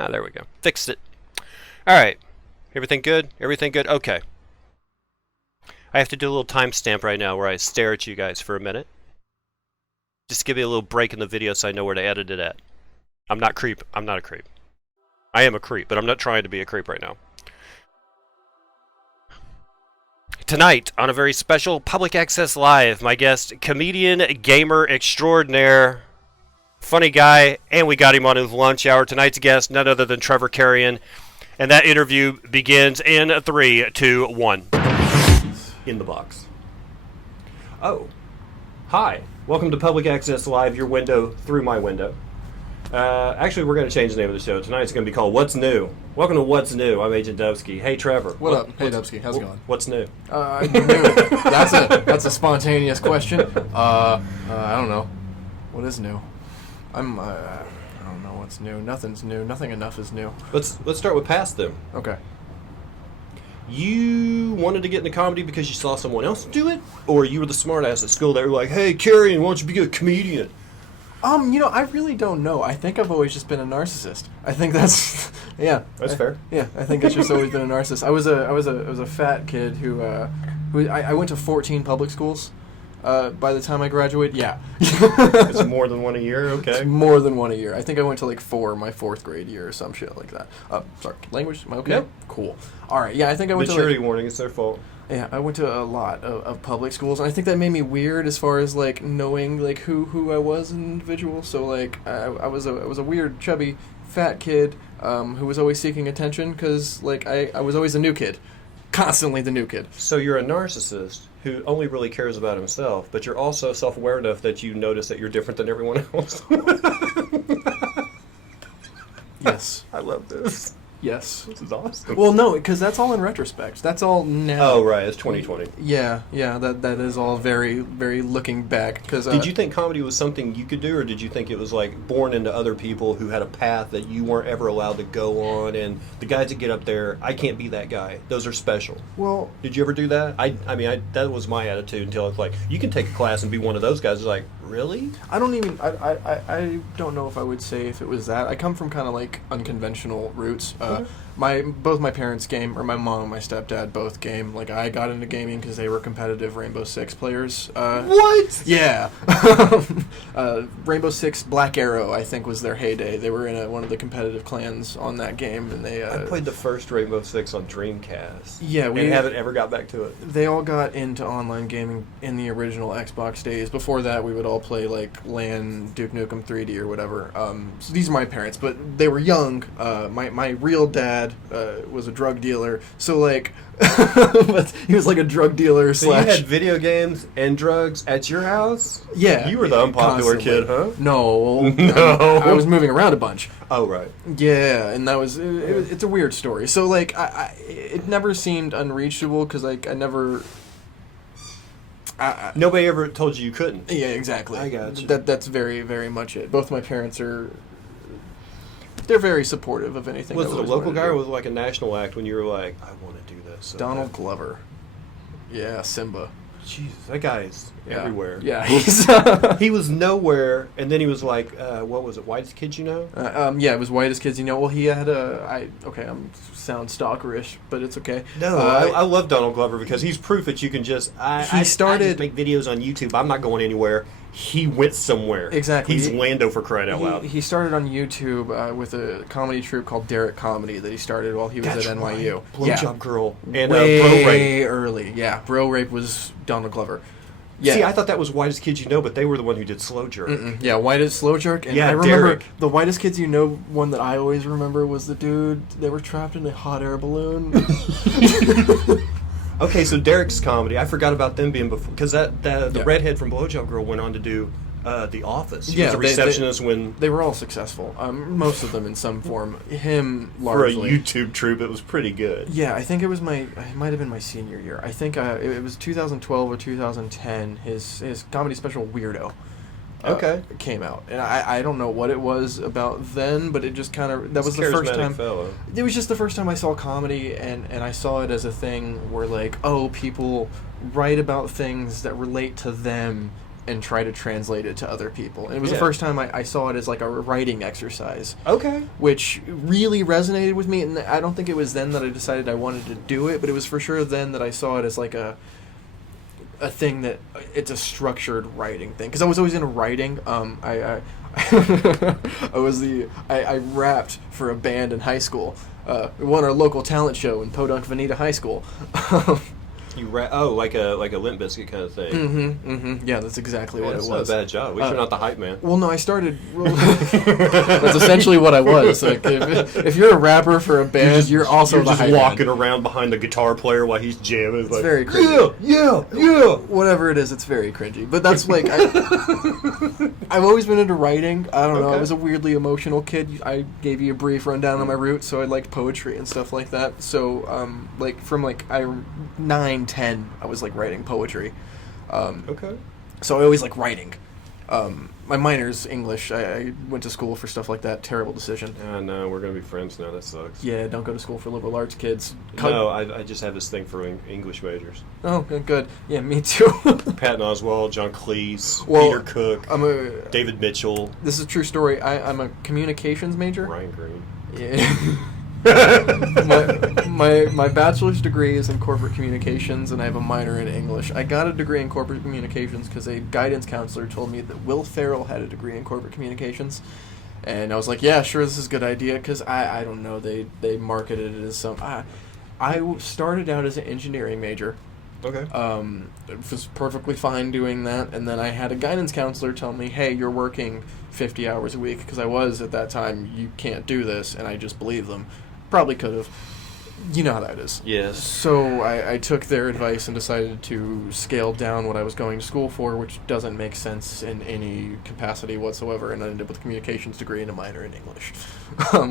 Ah, there we go. Fixed it. Alright. Everything good? Everything good? Okay. I have to do a little timestamp right now where I stare at you guys for a minute. Just to give you a little break in the video so I know where to edit it at. I'm not creep. I'm not a creep. I am a creep, but I'm not trying to be a creep right now. Tonight, on a very special Public Access Live, my guest, comedian, gamer extraordinaire, funny guy, and we got him on his lunch hour. Tonight's guest, none other than Trever Carreon. And that interview begins in 3, 2, 1. In the box. Oh. Hi. Welcome to Public Access Live, your window through my window. Actually, we're going to change the name of the show. Tonight it's going to be called What's New? Welcome to What's New. I'm Agent Dubsky. Hey, Trever. What up? Hey, Dubsky. How's it going? What's new? That's a spontaneous question. I don't know. What is new? I don't know what's new. Nothing's new. Nothing enough is new. Let's start with past them. Okay. You wanted to get into comedy because you saw someone else do it? Or you were the smart ass at school that were like, hey, Carreon, why don't you be a comedian? I really don't know. I think I've always just been a narcissist. I think that's, yeah. That's fair. Yeah, I think I've just always been a narcissist. I was a fat kid who I went to 14 public schools. By the time I graduated, yeah. It's more than one a year, okay. It's more than one a year. I think I went to like 4 my 4th grade year or some shit like that. Sorry, language, am I okay? Yep. Cool. All right, yeah, I think I went Maturity to warning, it's their fault. Yeah, I went to a lot of public schools, and I think that made me weird as far as like knowing like who I was as an individual. So like I was a weird chubby fat kid who was always seeking attention because like I was always a new kid, constantly the new kid. So you're a narcissist who only really cares about himself, but you're also self-aware enough that you notice that you're different than everyone else. Yes. I love this. Yes. This is awesome. Well, no, because that's all in retrospect. That's all now. Oh, right. It's 2020. Yeah. That is all very, very looking back. Cause, did you think comedy was something you could do, or did you think it was like born into other people who had a path that you weren't ever allowed to go on? And the guys that get up there, I can't be that guy. Those are special. Well, did you ever do that? I mean, that was my attitude until I was like, you can take a class and be one of those guys. It's like, really? I don't don't know if I would say if it was that. I come from kind of like unconventional roots. Both my parents game, or my mom and my stepdad both game. Like I got into gaming because they were competitive Rainbow Six players. What? Yeah. Rainbow Six Black Arrow, I think, was their heyday. They were in one of the competitive clans on that game, and they. I played the first Rainbow Six on Dreamcast. Yeah, we haven't ever got back to it. They all got into online gaming in the original Xbox days. Before that, we would all play like LAN, Duke Nukem 3D or whatever. So these are my parents, but they were young. My real dad was a drug dealer, so like, but he was like a drug dealer. So you had video games and drugs at your house? Yeah, you were the unpopular constantly. Kid, huh? No, no, I was moving around a bunch. Oh right. Yeah, and that was it's a weird story. So like, it never seemed unreachable because like I never. Nobody ever told you couldn't. Yeah, exactly. I got you. That's very, very much it. Both my parents they're very supportive of anything. Was it a local guy or was it like a national act when you were like, I want to do this? So Donald Glover. Yeah, Simba. Jesus, that guy's everywhere. Yeah, he's he was nowhere, and then he was like, what was it, Whitest Kids You Know? Yeah, it was Whitest Kids You Know. Well, he had I'm sound stalkerish, but it's okay. No, I love Donald Glover because he's proof that you can just, I just make videos on YouTube. I'm not going anywhere. He went somewhere. Exactly. He's Lando for crying out loud. He started on YouTube with a comedy troupe called Derek Comedy that he started while he was at NYU. Blowjob Girl. And way Bro Rape. early. Yeah, Bro Rape was Donald Glover. Yeah. See, I thought that was Whitest Kids You Know, but they were the one who did Slow Jerk. Yeah, Whitest Slow Jerk. And yeah, I remember Derek. The Whitest Kids You Know one that I always remember was the dude, they were trapped in a hot air balloon. Okay, so Derek's comedy, I forgot about them being before, because the redhead from Blowjob Girl went on to do The Office. He was a receptionist when... They were all successful, most of them in some form. Him, largely. For a YouTube troupe, it was pretty good. Yeah, I think it might have been my senior year. I think it was 2012 or 2010, his comedy special, Weirdo. Came out, and I don't know what it was about then, but it just kind of that was the first time. Fellow. It was just the first time I saw comedy, and I saw it as a thing where like, oh, people write about things that relate to them and try to translate it to other people. And it was the Yeah. first time I saw it as like a writing exercise, Okay. which really resonated with me. And I don't think it was then that I decided I wanted to do it, but it was for sure then that I saw it as like a thing that it's a structured writing thing. Because I was always into writing. I rapped for a band in high school. We won our local talent show in Podunk Veneta High School. Like a Limp Bizkit kind of thing. Yeah, that's exactly what it That's was. not a bad job. We are not the hype man. Well, no, I started. That's essentially what I was. Like, if you're a rapper for a band, you're also You're the just hype walking man. around behind the guitar player while he's jamming. It's very cringy. Yeah. Whatever it is, it's very cringy. But that's like, I've always been into writing. I don't know. I Okay. was a weirdly emotional kid. I gave you a brief rundown on my roots, so I liked poetry and stuff like that. So, from 9, 10, I was like writing poetry. Okay. So I always like writing. My minor's English. I went to school for stuff like that. Terrible decision. No, we're gonna be friends now. That sucks. Yeah, don't go to school for liberal arts, kids. No, I just have this thing for English majors. Oh, good. Yeah, me too. Patton Oswalt, John Cleese, Well, Peter Cook, David Mitchell, This is a true story. I'm a communications major. Ryan Green. Yeah. my bachelor's degree is in corporate communications, and I have a minor in English. I got a degree in corporate communications because a guidance counselor told me that Will Ferrell had a degree in corporate communications, and I was like, yeah, sure, this is a good idea, because I don't know, they marketed it as some... I started out as an engineering major. Okay. It was perfectly fine doing that, and then I had a guidance counselor tell me, hey, you're working 50 hours a week, because I was at that time, you can't do this, and I just believed them. Probably could have. You know how that is. Yes. So I took their advice and decided to scale down what I was going to school for, which doesn't make sense in any capacity whatsoever, and I ended up with a communications degree and a minor in English,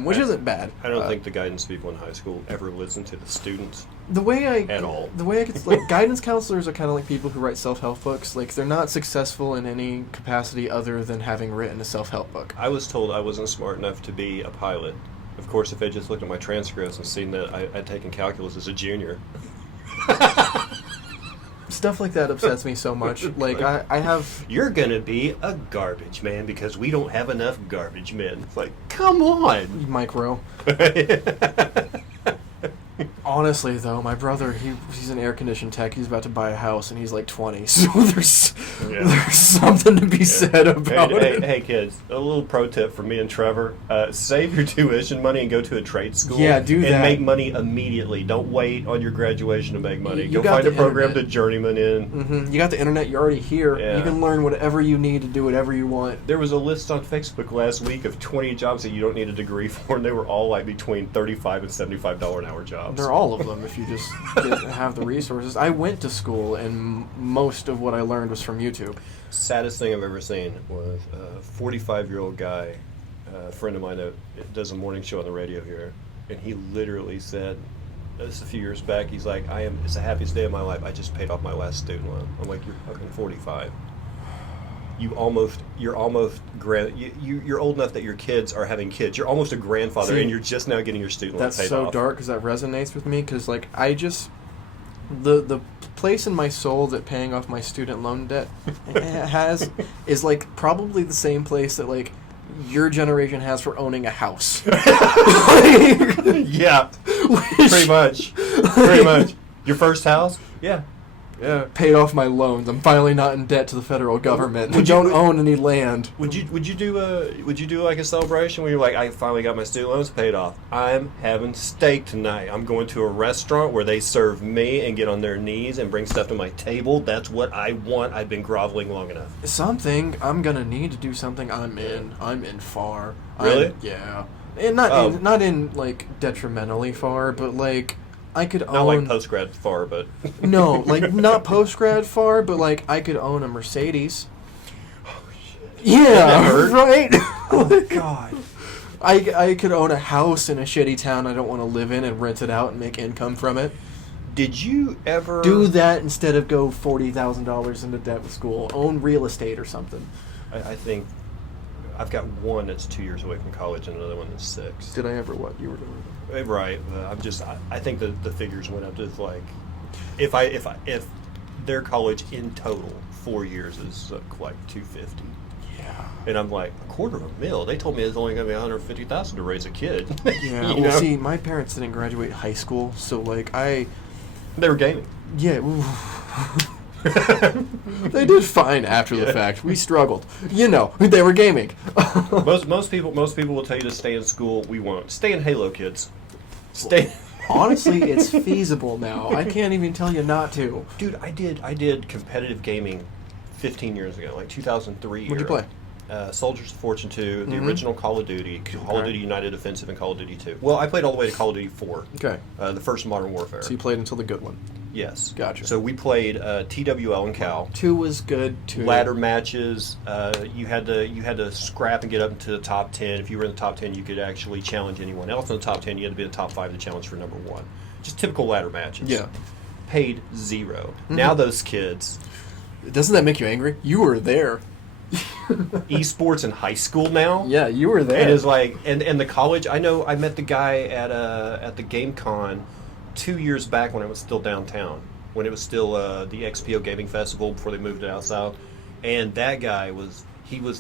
which isn't bad. I don't think the guidance people in high school ever listen to the students. The way I could, like, guidance counselors are kind of like people who write self-help books. Like, they're not successful in any capacity other than having written a self-help book. I was told I wasn't smart enough to be a pilot. Of course, if they just looked at my transcripts and seen that I'd taken calculus as a junior. Stuff like that upsets me so much. Like, I have... You're gonna be a garbage man because we don't have enough garbage men. It's like, come on! Micro. Honestly, though, my brother, he's an air-conditioned tech. He's about to buy a house, and he's like 20. So there's something to be said about it. Hey, kids, a little pro tip from me and Trevor. Save your tuition money and go to a trade school. Yeah, do that. And make money immediately. Don't wait on your graduation to make money. You Go got find a the program internet. to journeyman in. Mm-hmm. You got the internet. You're already here. Yeah. You can learn whatever you need to do whatever you want. There was a list on Facebook last week of 20 jobs that you don't need a degree for, and they were all like between $35 and $75 an hour jobs. They're all of them if you just have the resources. I went to school, and most of what I learned was from YouTube. Saddest thing I've ever seen was a 45-year-old guy, a friend of mine that does a morning show on the radio here, and he literally said, this a few years back, he's like, it's the happiest day of my life. I just paid off my last student loan. I'm like, you're fucking 45. You're almost you're old enough that your kids are having kids. You're almost a grandfather, See, and you're just now getting your student loan paid That's so off. dark because that resonates with me. Because like the place in my soul that paying off my student loan debt has is like probably the same place that like your generation has for owning a house. Yeah, pretty much. Pretty much. Your first house? Yeah. Yeah. Paid off my loans. I'm finally not in debt to the federal government. We don't own any land. Would you do like a celebration where you're like, I finally got my student loans paid off. I'm having steak tonight. I'm going to a restaurant where they serve me and get on their knees and bring stuff to my table. That's what I want. I've been groveling long enough. Something I'm gonna need to do something. I'm in far. Really? Yeah. And not in like detrimentally far, but like I could own. Not like post-grad far, but... No, like, not post-grad far, but, like, I could own a Mercedes. Oh, shit. Yeah, right? Oh, God. I could own a house in a shitty town I don't want to live in and rent it out and make income from it. Did you ever... Do that instead of go $40,000 into debt with school. Own real estate or something. I think... I've got one that's 2 years away from college and another one that's 6. Did I ever what you were doing? Right. I think the figures went up to like, if their college in total 4 years is like $250. Yeah. And I'm like, $250,000? They told me it's only going to be $150,000 to raise a kid. Yeah. You Well, know? see, my parents didn't graduate high school, so like They were gaming. yeah. They did fine after the fact. We struggled. You know, they were gaming. most people will tell you to stay in school. We won't. Stay in Halo, kids. Stay. Honestly, it's feasible now. I can't even tell you not to. Dude, I did competitive gaming 15 years ago, like 2003. What'd you play? Soldiers of Fortune 2, the Mhm. original Call of Duty, Call of Duty United Offensive, and Call of Duty 2. Well, I played all the way to Call of Duty 4, Okay. the first Modern Warfare. So you played until the good one. Yes. Gotcha. So we played TWL and Cal. 2 was good. 2. Ladder matches. You had to scrap and get up into the top 10. If you were in the top 10, you could actually challenge anyone else in the top 10. You had to be in the top 5 to challenge for number 1. Just typical ladder matches. Yeah. Paid $0. Mhm. Now those kids, Doesn't that make you angry? You were there. esports in high school now. Yeah, you were there. It is like, and the college. I know. I met the guy at the GameCon 2 years back when it was still downtown, when it was still the XPO Gaming Festival before they moved it out south. And that guy was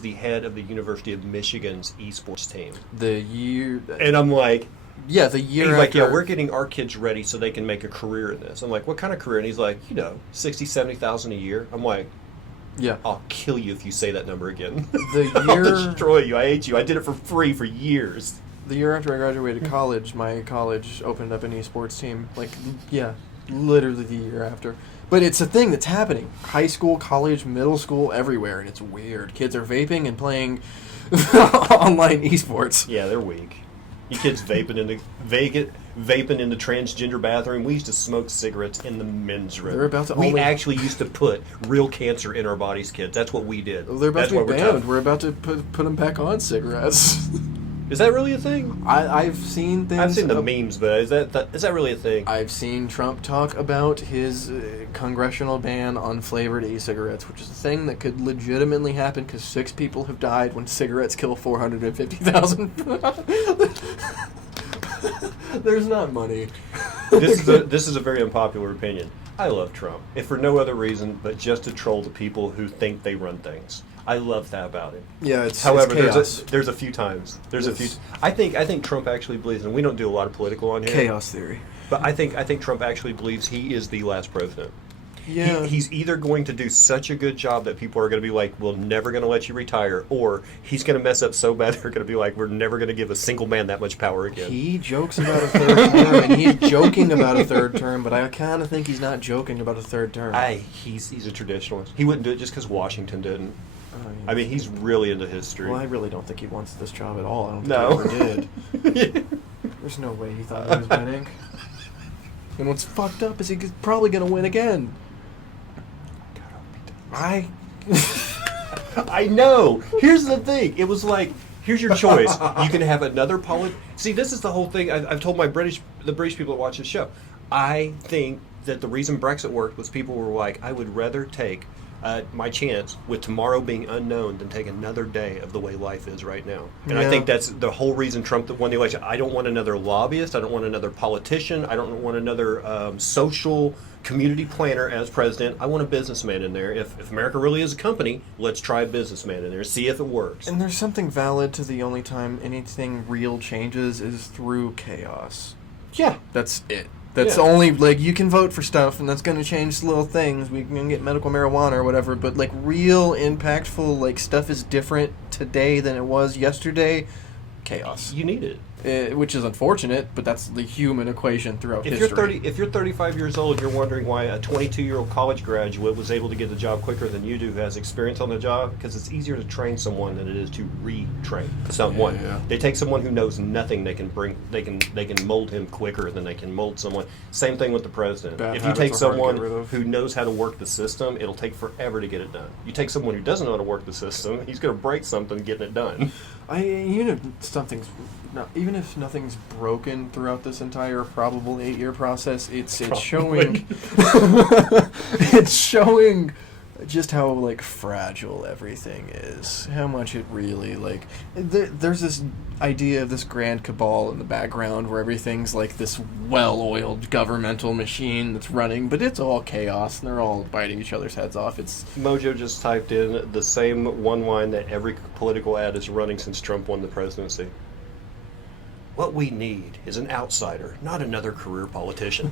the head of the University of Michigan's esports team. The year. And I'm like, Yeah, the year. he's after, like, yeah, we're getting our kids ready so they can make a career in this. I'm like, what kind of career? And he's like, 60, 70,000 a year. I'm like, Yeah. I'll kill you if you say that number again. The I'll year. destroy you. I hate you. I did it for free for years. The year after I graduated college, my college opened up an esports team. Like, yeah, literally the year after. But it's a thing that's happening. High school, college, middle school, everywhere, and it's weird. Kids are vaping and playing online esports. Yeah, they're weak. You kids vaping in the transgender bathroom. We used to smoke cigarettes in the men's room. They're about to we only- actually used to put real cancer in our bodies, kids. That's what we did. They're about That's to why be we're banned. tough. We're about to put them back on cigarettes. Is that really a thing? I've seen things. I've seen the memes, but is that really a thing? I've seen Trump talk about his congressional ban on flavored e-cigarettes, which is a thing that could legitimately happen because 6 people have died when cigarettes kill 450,000. There's not money. This is a very unpopular opinion. I love Trump, if for no other reason but just to troll the people who think they run things. I love that about him. Yeah, it's However, chaos. there's a few times. There's a few. Yes. I think Trump actually believes, and we don't do a lot of political on here. Chaos theory. But I think Trump actually believes he is the last president. Yeah. He's either going to do such a good job that people are going to be like, we're never going to let you retire, or he's going to mess up so bad they're going to be like, we're never going to give a single man that much power again. He jokes about a third term, and he's joking about a third term, but I kind of think he's not joking about a third term. He's a traditionalist. He wouldn't do it just because Washington didn't. Oh, yeah. I mean, he's really into history. Well, I really don't think he wants this job at all. I don't think No. he ever did. There's no way he thought he was winning. And what's fucked up is he's probably going to win again. I know. Here's the thing. It was like, here's your choice. You can have another See, this is the whole thing. I've told the British people that watch this show. I think that the reason Brexit worked was people were like, I would rather take my chance with tomorrow being unknown than take another day of the way life is right now. And I think that's the whole reason Trump won the election. I don't want another lobbyist. I don't want another politician. I don't want another social community planner as president. I want a businessman in there. If America really is a company, let's try a businessman in there. See if it works. And there's something valid to the only time anything real changes is through chaos. Yeah. That's it. That's only, like, you can vote for stuff, and that's going to change little things. We can get medical marijuana or whatever, but, like, real impactful, like, stuff is different today than it was yesterday. Chaos. You need it. Which is unfortunate, but that's the human equation throughout history. If you're 35 years old, you're wondering why a 22-year-old college graduate was able to get the job quicker than you do, who has experience on the job, because it's easier to train someone than it is to retrain someone. Yeah. They take someone who knows nothing, they can mold him quicker than they can mold someone. Same thing with the president. Bad If you take habits are hard to someone get rid of. who knows how to work the system, it'll take forever to get it done. You take someone who doesn't know how to work the system, he's going to break something getting it done. Even if nothing's broken throughout this entire probable 8-year process, it's showing it's showing just how like fragile everything is, how much it really like there's this idea of this grand cabal in the background where everything's like this well-oiled governmental machine that's running, but it's all chaos and they're all biting each other's heads off. It's Mojo just typed in the same one line that every political ad is running since Trump won the presidency. What we need is an outsider, not another career politician.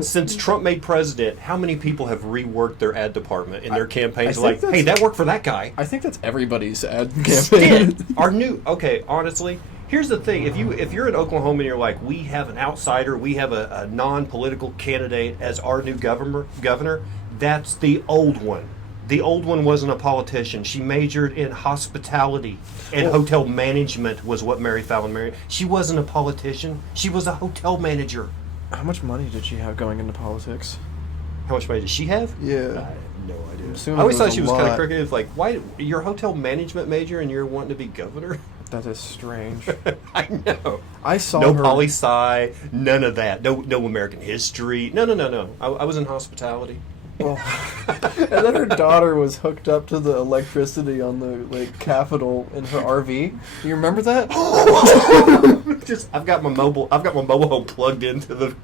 Since Trump made president, how many people have reworked their ad department in their campaigns? Like, hey, that worked for that guy. I think that's everybody's ad campaign. Honestly, here's the thing: if you're in Oklahoma and you're like, we have an outsider, we have a non-political candidate as our new governor, that's the old one. The old one wasn't a politician. She majored in hospitality and hotel management was what Mary Fallon married. She wasn't a politician. She was a hotel manager. How much money did she have going into politics? How much money did she have? Yeah. I have no idea. I I always thought she was kind of crooked. It's like, why you're a hotel management major and you're wanting to be governor? That is strange. I know. I saw no her... poli-sci, none of that. No American history. No. I was in hospitality. Well, and then her daughter was hooked up to the electricity on the Capitol in her RV. You remember that? I've got my mobile home plugged into the.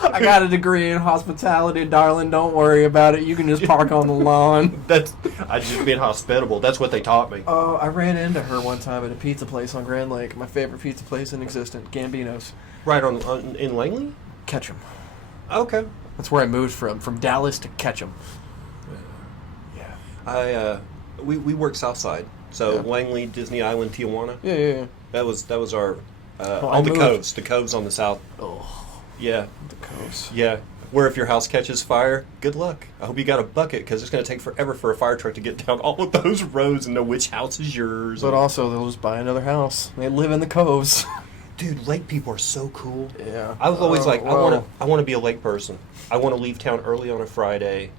I got a degree in hospitality, darling. Don't worry about it. You can just park on the lawn. I just being hospitable. That's what they taught me. Oh, I ran into her one time at a pizza place on Grand Lake. My favorite pizza place in existence, Gambino's. Right on in Langley. Ketchum. Okay. That's where I moved from Dallas to Ketchum. Yeah. We work south side, so Yeah. Langley, Disney Island, Tijuana. Yeah. That was our I on the moved. coves. The coves on the south. Oh, Yeah. the coast. Yeah. Where if your house catches fire, good luck. I hope you got a bucket because it's going to take forever for a fire truck to get down all of those roads and know which house is yours. But also, they'll just buy another house. They live in the coves. Dude, lake people are so cool. Yeah. I was always like, well. I want to be a lake person. I want to leave town early on a Friday.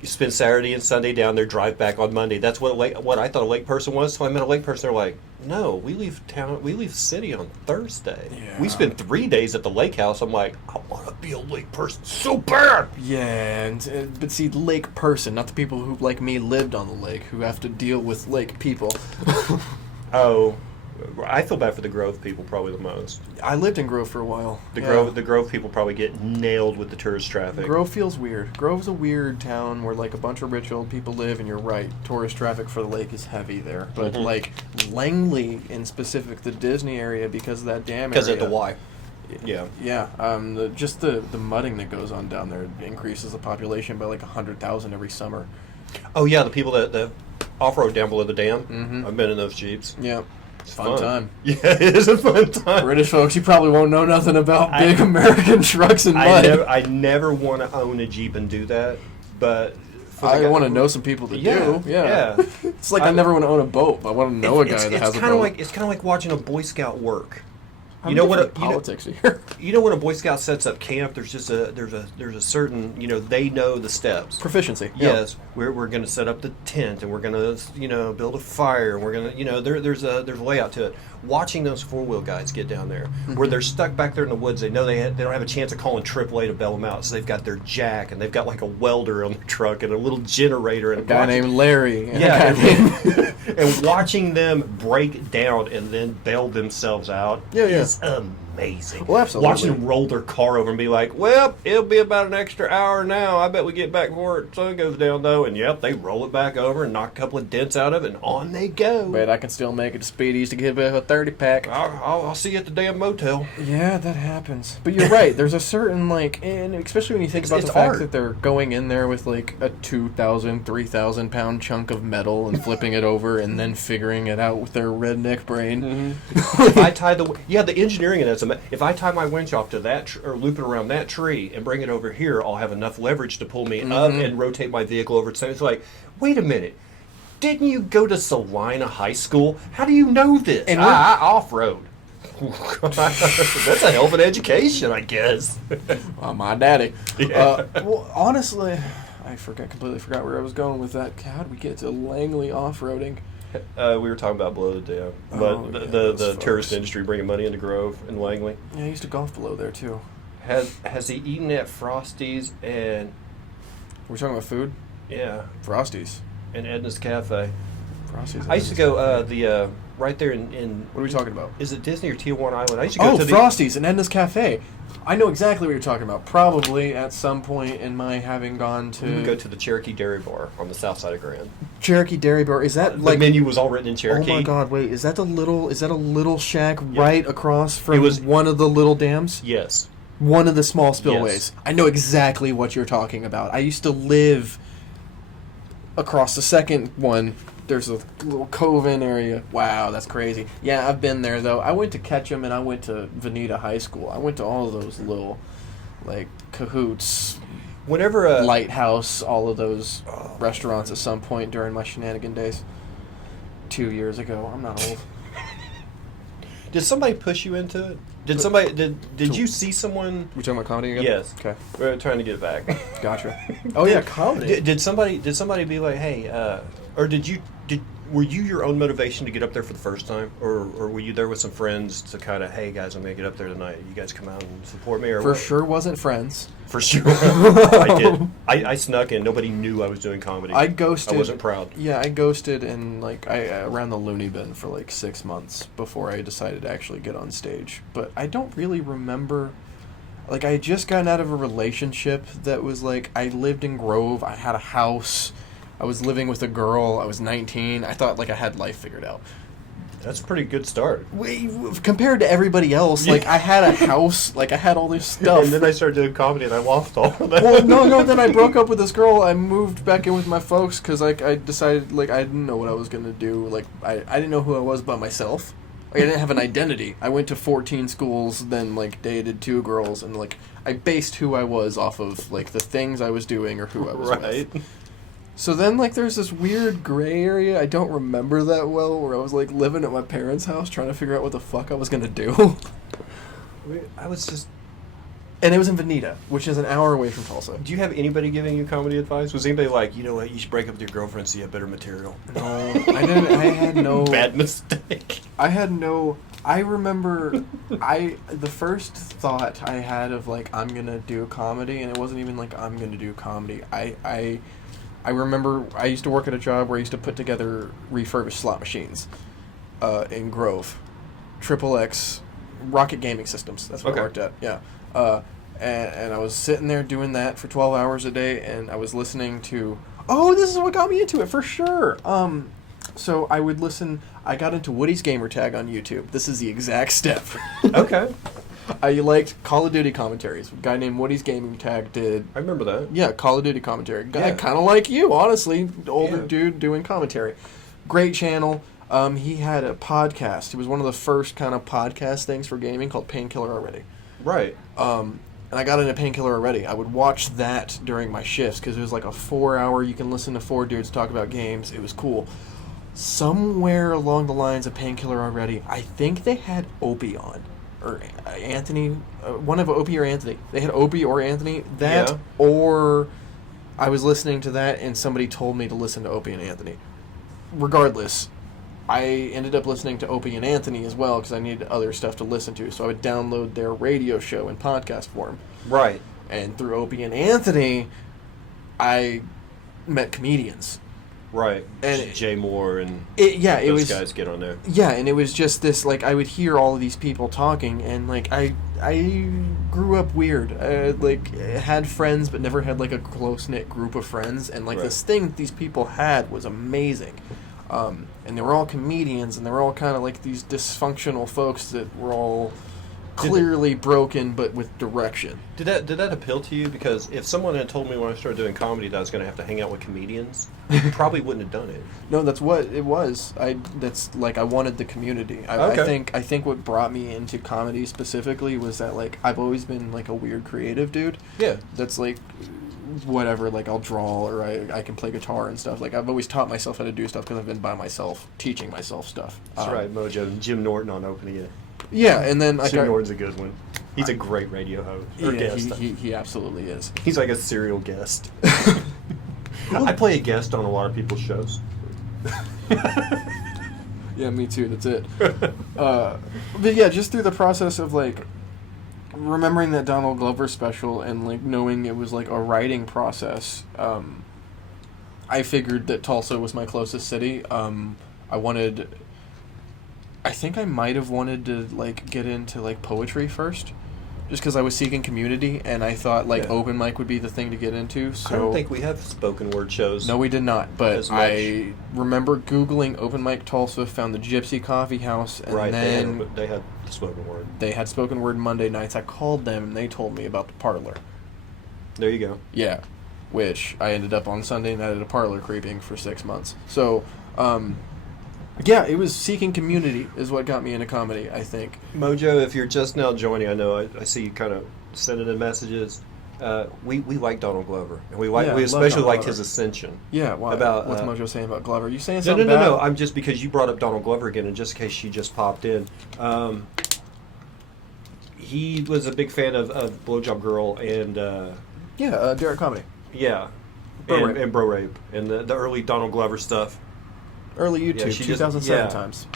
You spend Saturday and Sunday down there, drive back on Monday. That's what I thought a lake person was. So I met a lake person. They're like, no, we leave city on Thursday. Yeah. We spend 3 days at the lake house. I'm like, I want to be a lake person so bad. Yeah, but see, lake person, not the people who, like me, lived on the lake, who have to deal with lake people. Oh, I feel bad for the Grove people probably the most. I lived in Grove for a while. The Grove people probably get nailed with the tourist traffic. Grove feels weird. Grove's a weird town where like a bunch of rich old people live, and you're right, tourist traffic for the lake is heavy there. But like Langley in specific, the Disney area, because of that dam area. Because of the Y. Yeah. Yeah. The mudding that goes on down there increases the population by like 100,000 every summer. Oh yeah, the people that off-road down below the dam. Mm-hmm. I've been in those Jeeps. Yeah. It's Fun time. Yeah, it is a fun time. British folks, you probably won't know nothing about big American trucks and mud. I never want to own a Jeep and do that, but I want to know some people that do. Yeah. It's like I never want to own a boat, but I want to know a guy that has a boat. It's kind of like watching a Boy Scout work. You know what? Politics here. You know when a Boy Scout sets up camp, there's just there's a certain they know the steps. Proficiency. Yes, we're going to set up the tent and we're going to build a fire and we're going to there's a layout to it. Watching those 4-wheel guys get down there, where they're stuck back there in the woods, they know they don't have a chance of calling AAA to bail them out, so they've got their jack and they've got like a welder on their truck and a little generator and a guy named Larry. And watching them break down and then bail themselves out is amazing. Well, absolutely. Watching them roll their car over and be like, well, it'll be about an extra hour now. I bet we get back before the sun goes down, though. And, yep, they roll it back over and knock a couple of dents out of it, and on they go. Bet I can still make it to Speedy's to give a 30-pack. I'll see you at the damn motel. Yeah, that happens. But you're right. There's a certain, and especially when you think about the fact that they're going in there with, a 2,000, 3,000-pound chunk of metal and flipping it over and then figuring it out with their redneck brain. Mm-hmm. If I tie the engineering in it, if I tie my winch off to that or loop it around that tree and bring it over here, I'll have enough leverage to pull me up and rotate my vehicle over. So it's like, wait a minute. Didn't you go to Salina High School? How do you know this? And I off-road. That's a hell of an education, I guess. My daddy. Yeah. Well, honestly, I completely forgot where I was going with that. How did we get to Langley off-roading? We were talking about below the dam, but the tourist industry bringing money into Grove and Langley. Yeah, I used to golf below there too. Has he eaten at Frosty's and? We're talking about food. Yeah. Frosties. And Edna's Cafe. Frosties. I used to go right there in. What are we talking about? Is it Disney or Tijuana Island? I used to go to Frosties and Edna's Cafe. I know exactly what you're talking about. Probably at some point in my having gone to... We would go to the Cherokee Dairy Bar on the south side of Grand. Cherokee Dairy Bar. Is that the menu was all written in Cherokee. Oh my God! Wait, is that a little shack right across from one of the little dams? Yes. One of the small spillways. Yes. I know exactly what you're talking about. I used to live across the second one. There's a little cove-in area. Wow, that's crazy. Yeah, I've been there, though. I went to Ketchum, and I went to Veneta High School. I went to all of those little, like, Cahoots, Lighthouse, all of those restaurants at some point during my shenanigan days. 2 years ago. I'm not old. Did somebody push you into it? Did you see someone... We talking about comedy again? Yes. Okay. We're trying to get it back. Gotcha. Oh, yeah, comedy. Did somebody be like, hey, or were you your own motivation to get up there for the first time? Or were you there with some friends to kind of, hey, guys, I'm going to get up there tonight. You guys come out and support me? Or For sure wasn't friends. For sure. I did. I snuck in. Nobody knew I was doing comedy. I ghosted. I wasn't proud. Yeah, I ghosted and I ran the loony bin for 6 months before I decided to actually get on stage. But I don't really remember. I had just gotten out of a relationship that was I lived in Grove. I had a house. I was living with a girl. I was 19. I thought I had life figured out. That's a pretty good start. Compared to everybody else, I had a house, I had all this stuff. And then I started doing comedy and I lost all of that. Well, no, then I broke up with this girl. I moved back in with my folks because, I decided, I didn't know what I was going to do. I didn't know who I was by myself. I didn't have an identity. I went to 14 schools, then, dated 2 girls, and, I based who I was off of, the things I was doing or who I was with. So then, there's this weird gray area I don't remember that well, where I was, living at my parents' house trying to figure out what the fuck I was going to do. I was just... And it was in Veneta, which is an hour away from Tulsa. Do you have anybody giving you comedy advice? Was anybody like, you know what, you should break up with your girlfriend so you have better material? No, I didn't. I had no... Bad mistake. I had no... I remember the first thought I had of, I'm going to do comedy, and it wasn't even I'm going to do comedy. I remember I used to work at a job where I used to put together refurbished slot machines in Grove. XXX Rocket Gaming Systems. That's what I worked at. Yeah. And I was sitting there doing that for 12 hours a day, and I was listening to... Oh, this is what got me into it, for sure. So I would listen... I got into Woody's Gamertag on YouTube. This is the exact step. Okay. I liked Call of Duty commentaries. A guy named Woody's Gaming Tag did... I remember that. Yeah, Call of Duty commentary. Guy kind of like you, honestly. Older dude doing commentary. Great channel. He had a podcast. It was one of the first kind of podcast things for gaming called Painkiller Already. Right. And I got into Painkiller Already. I would watch that during my shifts because it was a 4-hour, you can listen to 4 dudes talk about games. It was cool. Somewhere along the lines of Painkiller Already, I think they had Opie on. Or Anthony, one of Opie or Anthony. They had Opie or Anthony. Or I was listening to that and somebody told me to listen to Opie and Anthony. Regardless, I ended up listening to Opie and Anthony as well because I needed other stuff to listen to. So I would download their radio show in podcast form. Right. And through Opie and Anthony, I met comedians. Right. And Jay Moore and those guys get on there. Yeah, and it was just this, I would hear all of these people talking, and, I grew up weird. Had friends, but never had, a close-knit group of friends, and, this thing that these people had was amazing. And they were all comedians, and they were all kind of, these dysfunctional folks that were all clearly broken, but with direction. Did that appeal to you? Because if someone had told me when I started doing comedy that I was going to have to hang out with comedians, I probably wouldn't have done it. No, that's what it was. I wanted the community. Okay. I think what brought me into comedy specifically was that I've always been a weird creative dude. Yeah. That's whatever, I'll draw or I can play guitar and stuff. I've always taught myself how to do stuff because I've been by myself, teaching myself stuff. That's right, Mojo and Jim Norton on opening it. Yeah, and then Jim Norton's a good one. He's a great radio host. Or guest. He absolutely is. He's like a serial guest. I play a guest on a lot of people's shows. Yeah, me too. That's it. But yeah, just through the process of remembering that Donald Glover special and knowing it was a writing process, I figured that Tulsa was my closest city. I think I might have wanted to like get into like poetry first, just because I was seeking community, and I thought like open mic would be the thing to get into. So I don't think we have spoken word shows. No, we did not. But I remember Googling open mic Tulsa, found the Gypsy Coffee House, and then they had spoken word. They had spoken word Monday nights. I called them, and they told me about the Parlor. There you go. Yeah, which I ended up on Sunday night at a Parlor creeping for 6 months. So, yeah, it was seeking community is what got me into comedy, I think. Mojo, if you're just now joining, I know I see you kind of sending in messages. We like Donald Glover, and we especially liked his ascension. Yeah, what's Mojo saying about Glover? You saying something? No. I'm just because you brought up Donald Glover again, and just in case she just popped in. He was a big fan of Blowjob Girl and Derek Comedy. Yeah, and Bro Rape and the early Donald Glover stuff. Early YouTube, 2007 times.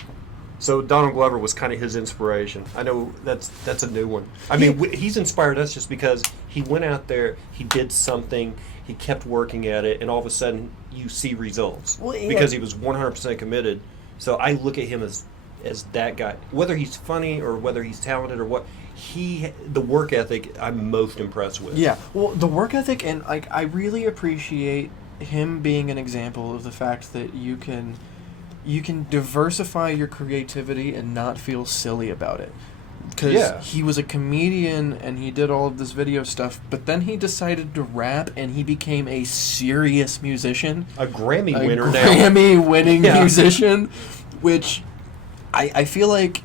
So Donald Glover was kind of his inspiration. I know that's a new one. I mean, he's inspired us just because he went out there, he did something, he kept working at it, and all of a sudden you see results because he was 100% committed. So I look at him as that guy, whether he's funny or whether he's talented or what. The work ethic I'm most impressed with. Yeah, well, the work ethic, and like I really appreciate him being an example of the fact that you can diversify your creativity and not feel silly about it. Because he was a comedian and he did all of this video stuff, but then he decided to rap and he became a serious musician. A Grammy-winning musician, which I feel like...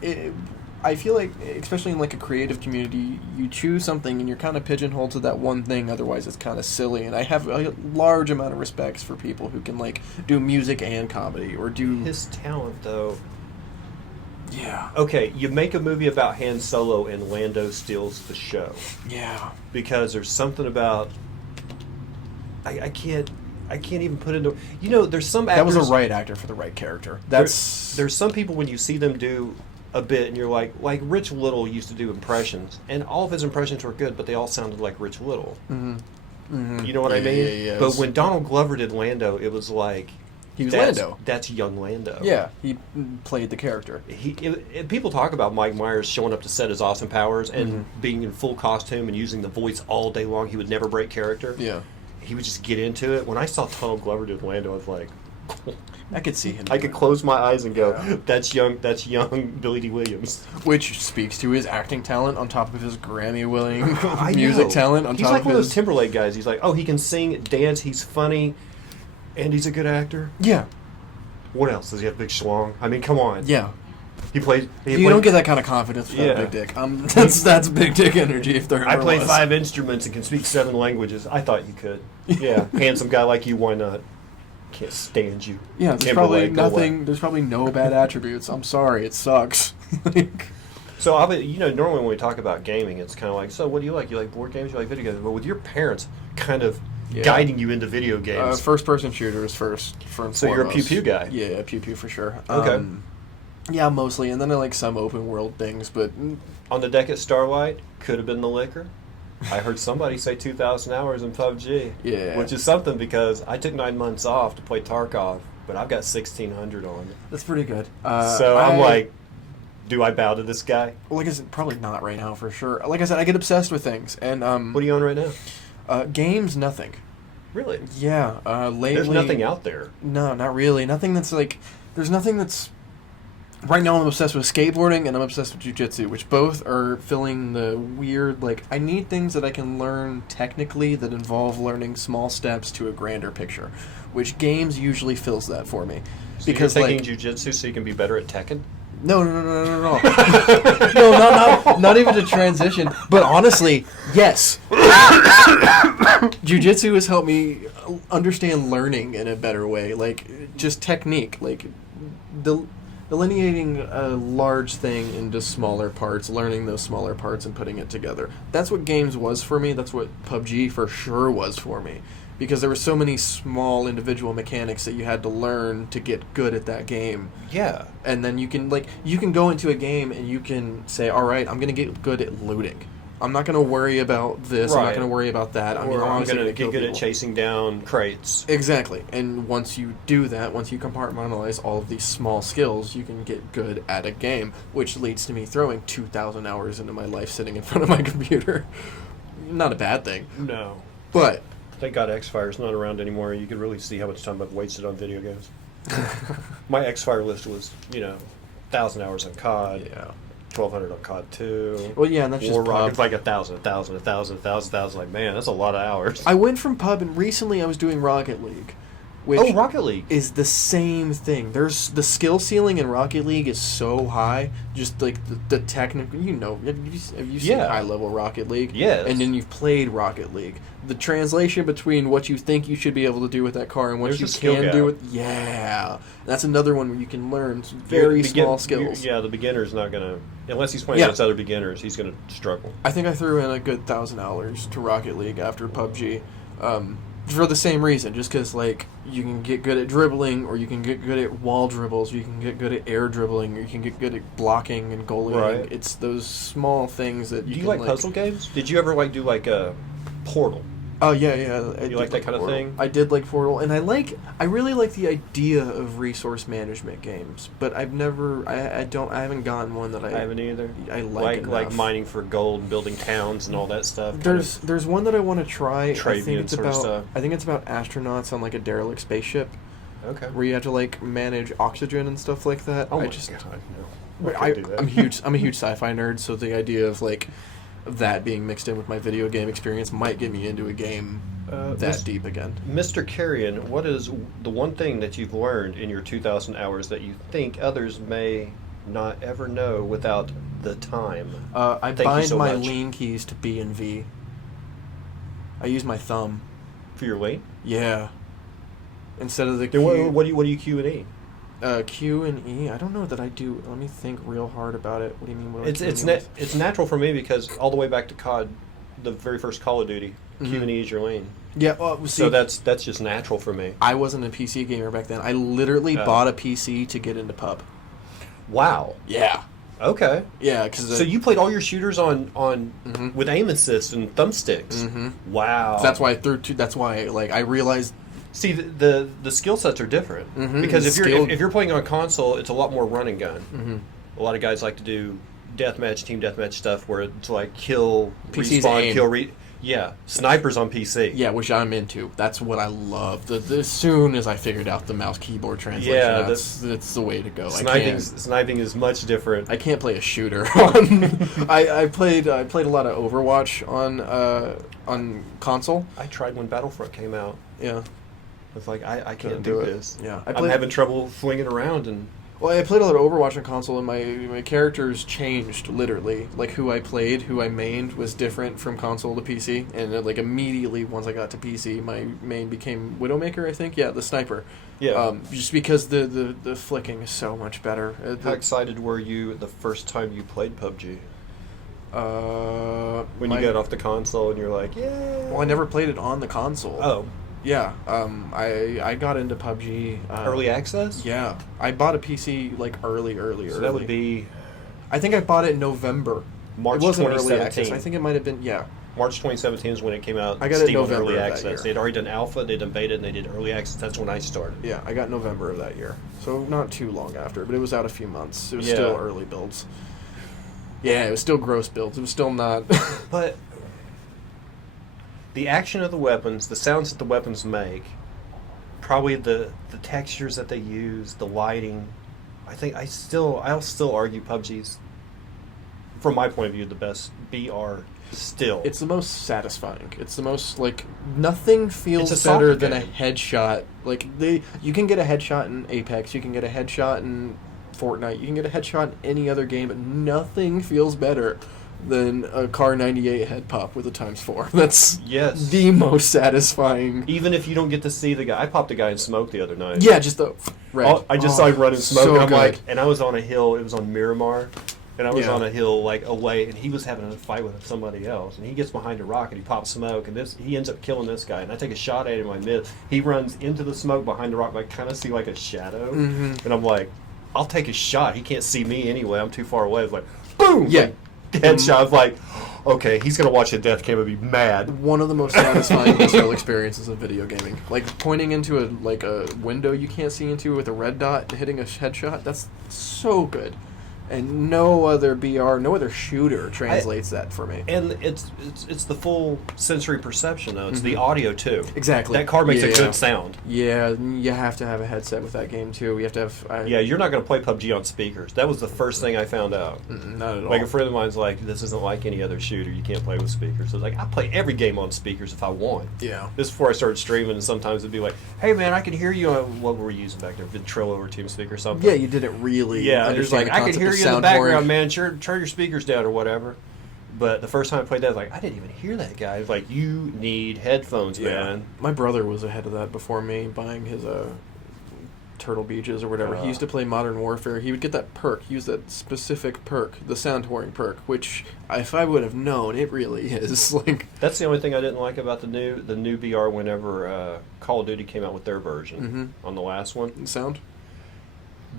especially in like a creative community, you choose something and you're kind of pigeonholed to that one thing, otherwise it's kind of silly. And I have a large amount of respect for people who can like do music and comedy or do... His talent, though. Yeah. Okay, you make a movie about Han Solo and Lando steals the show. Yeah. Because there's something about... I can't even put into... You know, there's some actors... That was a right actor for the right character. There's some people, when you see them do a bit and you're like Rich Little used to do impressions, and all of his impressions were good, but they all sounded like Rich Little. Mm-hmm. Mm-hmm. You know what I mean? Yeah. But when Donald Glover did Lando, it was like... He was Lando. That's young Lando. Yeah, he played the character. People talk about Mike Myers showing up to set his Austin Powers and being in full costume and using the voice all day long. He would never break character. Yeah. He would just get into it. When I saw Donald Glover do Lando, I was like... I could see him. I could close my eyes and go, that's young Billy D. Williams. Which speaks to his acting talent on top of his Grammy-winning music talent. He's like one of those Timberlake guys. He's like, he can sing, dance, he's funny, and he's a good actor. Yeah. What else? Does he have a big schlong? I mean, come on. Yeah. You don't get that kind of confidence with that big dick. That's big dick energy if there ever I play was. 5 instruments and can speak 7 languages. I thought you could. Yeah. Handsome guy like you, why not? Can't stand you. Yeah, there's probably nothing. There's probably no bad attributes. I'm sorry, it sucks. So, normally when we talk about gaming, it's kind of like, so what do you like? You like board games? You like video games? But with your parents kind of guiding you into video games, first-person shooters first and foremost. So you're a pew-pew guy. Yeah, pew-pew for sure. Okay. Yeah, mostly, and then I like some open world things, but on the deck at Starlight, could have been the liquor. I heard somebody say 2,000 hours in PUBG. Yeah. Which is something because I took 9 months off to play Tarkov, but I've got 1,600 on it. That's pretty good. So I'm like, do I bow to this guy? Well, like I said, probably not right now for sure. Like I said, I get obsessed with things. And what are you on right now? Games, nothing. Really? Yeah. Lately, there's nothing out there. No, not really. Nothing that's like... There's nothing that's... Right now I'm obsessed with skateboarding and I'm obsessed with jiu-jitsu, which both are filling the weird, like, I need things that I can learn technically that involve learning small steps to a grander picture, which games usually fills that for me. So because you're taking jiu-jitsu so you can be better at Tekken? No. No, not even to transition, but honestly, yes. Jiu-jitsu has helped me understand learning in a better way, like, just technique, like, delineating a large thing into smaller parts, learning those smaller parts and putting it together. That's what games was for me. That's what PUBG for sure was for me. Because there were so many small individual mechanics that you had to learn to get good at that game. Yeah. And then you can go into a game and you can say, all right, I'm going to get good at looting. I'm not going to worry about this. I'm not Right. going to worry about that. Or I'm I'm obviously going to kill get good at people. chasing down crates. Exactly. And once you do that, once you compartmentalize all of these small skills, you can get good at a game, which leads to me throwing 2,000 hours into my life sitting in front of my computer. Not a bad thing. No. But Thank God X-Fire's not around anymore. You could really see how much time I've wasted on video games. My X-Fire list was, 1,000 hours on COD, yeah. 1,200 on COD 2. Well, yeah, and that's War just Rock, pub. it's like 1,000. Like, man, that's a lot of hours. I went from pub, and recently I was doing Rocket League, which Oh, Rocket League. is the same thing. There's the skill ceiling in Rocket League is so high, just like the technical. Have you seen Yeah. high level Rocket League? Yes. And then you've played Rocket League. The translation between what you think you should be able to do with that car and what There's you a skill can gap. do with, that's another one where you can learn some very small skills. Yeah, the beginner's not going to, unless he's playing Yeah. against other beginners, he's going to struggle. I think I threw in a good $1,000 to Rocket League after PUBG, for the same reason. Just because like you can get good at dribbling, or you can get good at wall dribbles, or you can get good at air dribbling, or you can get good at blocking and goaling. Right. It's those small things that Do you can, like puzzle games? Did you ever do a Portal? Oh yeah. I You like did that kind of Portal. thing? I did like Portal, and I really like the idea of resource management games, but I haven't gotten one that I haven't either. I like like enough. mining for gold, and building towns, and all that stuff. There's one that I want to try. I Travian think it's sort of about stuff. I think it's about astronauts on like a derelict spaceship Okay. where you have to like manage oxygen and stuff like that. Oh I my just God, no. I can't do that. I'm a huge sci-fi nerd, so the idea of like that being mixed in with my video game experience might get me into a game that deep again. Mr. Carreon, what is the one thing that you've learned in your 2,000 hours that you think others may not ever know without the time? I Thank you bind so my much. lean keys to B and V. I use my thumb. For your lane? Yeah. Instead of the Then Q, what do you Q and E? Q and E. I don't know that I do. Let me think real hard about it. What do you mean? What do I It's Q and E with? it's natural for me because all the way back to COD, the very first Call of Duty, Q Mhm. and E is your lane. Yeah. Well, see, So that's just natural for me. I wasn't a PC gamer back then. I literally Oh. bought a PC to get into pub. Wow. Yeah. Okay. Yeah, because So you played all your shooters on Mhm. with aim assist and thumbsticks. Mhm. Wow. That's why I threw two. That's why like I realized. See, the skill sets are different Mhm. because if Skill- you're if you're playing on console, it's a lot more run and gun. Mm-hmm. A lot of guys like to do deathmatch, team deathmatch stuff where it's like kill, PC's respawn, aim. kill, yeah, snipers on PC. Yeah, which I'm into. That's what I love. As soon as I figured out the mouse keyboard translation, Yeah, that's the way to go. Sniping is much different. I can't play a shooter on. I played a lot of Overwatch on console. I tried when Battlefront came out. Yeah. It's like I can't Couldn't do do it. this. Yeah. I'm having trouble flinging around and. Well, I played a lot of Overwatch on console, and my characters changed literally. Like who I played, who I mained was different from console to PC, and like immediately once I got to PC, my main became Widowmaker. I think, yeah, the sniper. Yeah. Just because the flicking is so much better. How excited were you the first time you played PUBG? When you got off the console and you're like, yeah. Well, I never played it on the console. Oh, Yeah, I got into PUBG. early access? Yeah, I bought a PC like early. So that would be I think I bought it in November. March It wasn't early 2017. access. I think it might have been. Yeah, March 2017 is when it came out. I got it Steam on November early of that access. year. They'd already done alpha, they'd done beta, and they did early access. That's when I started. yeah, I got November of that year. So not too long after, but it was out a few months. It was Yeah. still early builds. Yeah, it was still gross builds. It was still not. But the action of the weapons, the sounds that the weapons make, probably the textures that they use, the lighting. I think I'll still argue PUBG's, from my point of view, the best BR still. It's the most satisfying. It's the most like nothing feels It's a better soccer than a game. headshot. Like you can get a headshot in Apex, you can get a headshot in Fortnite, you can get a headshot in any other game, but nothing feels better than a Car 98 head pop with a ×4. That's Yes. the most satisfying. Even if you don't get to see the guy. I popped a guy in smoke the other night. Yeah, just the red. I just saw him running smoke, so and I'm good. like, and I was on a hill. It was on Miramar, and I was Yeah. on a hill like away, and he was having a fight with somebody else, and he gets behind a rock and he pops smoke, and he ends up killing this guy, and I take a shot at him. I miss. He runs into the smoke behind the rock, but I kind of see like a shadow, Mhm. and I'm like, I'll take a shot. He can't see me anyway. I'm too far away. It's like, boom. Yeah. Like, headshot. I was like, okay, he's gonna watch the death cam and be mad. One of the most satisfying visceral experiences of video gaming. Like pointing into a window you can't see into with a red dot and hitting a headshot. That's so good. And no other BR, no other shooter translates that for me. And it's the full sensory perception though. It's the audio too. Exactly. That car makes a good sound. Yeah, you have to have a headset with that game too. You have to have. Yeah, you're not going to play PUBG on speakers. That was the first thing I found out. Not at all. Like a friend of mine's like, this isn't like any other shooter. You can't play with speakers. So I was like, I play every game on speakers if I want. Yeah. This is before I started streaming, and sometimes it'd be like, hey man, I can hear you on what were we using back there, Ventrilo or TeamSpeak or something. Yeah, you didn't really. Yeah, there's like, the I can concept hear of you in the sound background, pouring. man. Sure, turn your speakers down or whatever. But the first time I played that, I was like, I didn't even hear that guy. It's like, you need headphones, man. My brother was ahead of that before me, buying his Turtle Beaches or whatever. He used to play Modern Warfare. He would get that perk. He used that specific perk, the sound pouring perk, which if I would have known, it really is. Like that's the only thing I didn't like about the new VR. Whenever Call of Duty came out with their version on the last one, sound.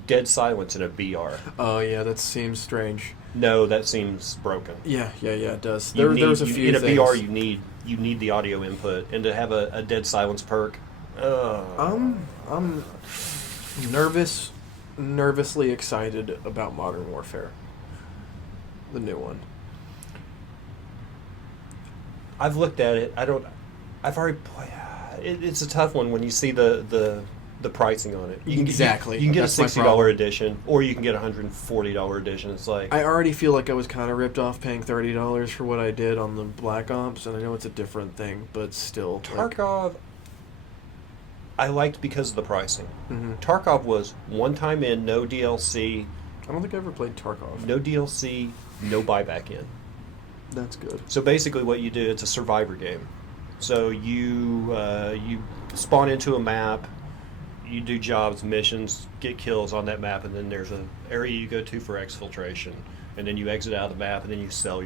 Dead silence in a VR. Oh yeah, that seems strange. No, that seems broken. Yeah, it does. There was a few in a things. VR. You need the audio input, and to have a dead silence perk. I'm nervously excited about Modern Warfare, the new one. I've looked at it. I've already. It's a tough one when you see the pricing on it. You can get a $60 edition, or you can get a $140 edition. It's like I already feel like I was kind of ripped off paying $30 for what I did on the Black Ops, and I know it's a different thing, but still. Tarkov, I liked because of the pricing. Mm-hmm. Tarkov was one time in, no DLC. I don't think I ever played Tarkov. No DLC, no buyback in. That's good. So basically, what you do, it's a survivor game. So you spawn into a map. You do jobs, missions, get kills on that map, and then there's an area you go to for exfiltration, and then you exit out of the map, and then you sell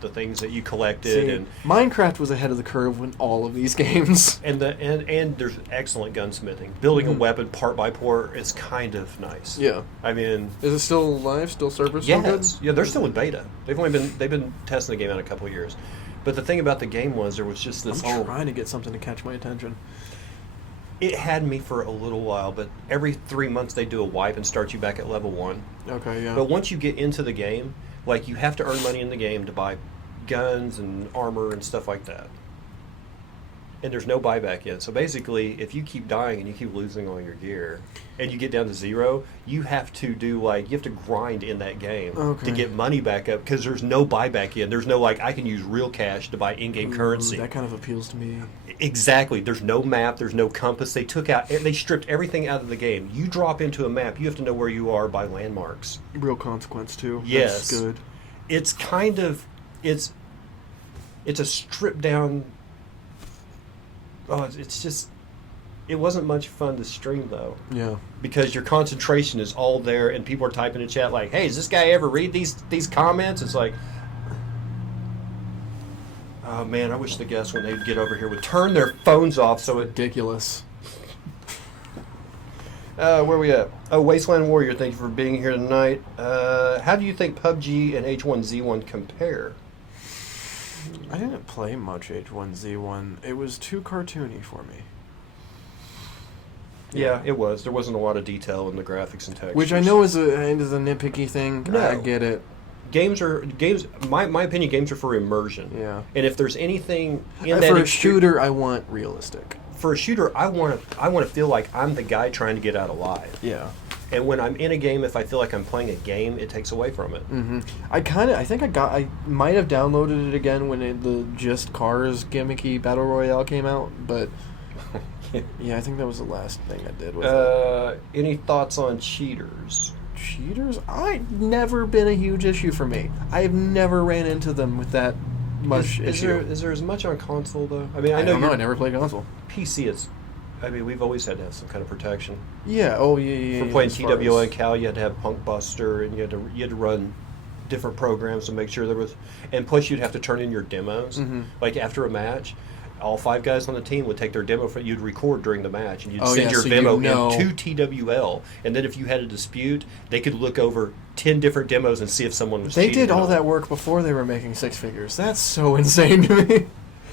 the things that you collected. And Minecraft was ahead of the curve in all of these games. And there's excellent gunsmithing. Building a weapon part by part is kind of nice. Yeah. I mean, is it still live? Still service? Yes. Yeah, they're still in beta. They've been testing the game out a couple of years. But the thing about the game was there was just this. I'm trying to get something to catch my attention. It had me for a little while, but every 3 months they do a wipe and start you back at level 1. Okay, yeah. But once you get into the game, like you have to earn money in the game to buy guns and armor and stuff like that. And there's no buyback yet. So basically, if you keep dying and you keep losing all your gear, and you get down to 0, you have to grind in that game to get money back up, because there's no buyback in. There's no I can use real cash to buy in-game currency. That kind of appeals to me. Exactly. There's no map. There's no compass. They stripped everything out of the game. You drop into a map, you have to know where you are by landmarks. Real consequence too. Yes. That's good. It's kind of it's a stripped down. Oh, it's just. It wasn't much fun to stream though. Yeah. Because your concentration is all there, and people are typing in chat like, "Hey, does this guy ever read these comments?" It's like, oh man, I wish the guests when they'd get over here would turn their phones off so it. Ridiculous. Where we at? Oh, Wasteland Warrior, thank you for being here tonight. How do you think PUBG and H1Z1 compare? I didn't play much H1Z1. It was too cartoony for me. Yeah, it was. There wasn't a lot of detail in the graphics and textures. Which I know is a nitpicky thing. No. I get it. Games. My opinion, games are for immersion. Yeah. And if there's anything in that for a shooter, I want realistic. For a shooter, I want to feel like I'm the guy trying to get out alive. Yeah. And when I'm in a game, if I feel like I'm playing a game, it takes away from it. Mm-hmm. I might have downloaded it again when the Just Cars gimmicky Battle Royale came out, but yeah, I think that was the last thing I did with it. Any thoughts on cheaters? Cheaters? Never been a huge issue for me. I've never ran into them with that much issue. Is there as much on console, though? I mean, I don't know. I never played console. PC is... I mean, we've always had to have some kind of protection. Yeah. Oh, yeah. For playing TWO and Cal, you had to have Punk Buster, and you had to run different programs to make sure there was... And plus, you'd have to turn in your demos, like after a match. all 5 guys on the team would take their demo from you'd record during the match, and you'd Oh, send yeah, your so demo you know- into TWL, and then if you had a dispute, they could look over 10 different demos and see if someone was They cheating did or all not. that work before they were making six figures. That's so insane to me.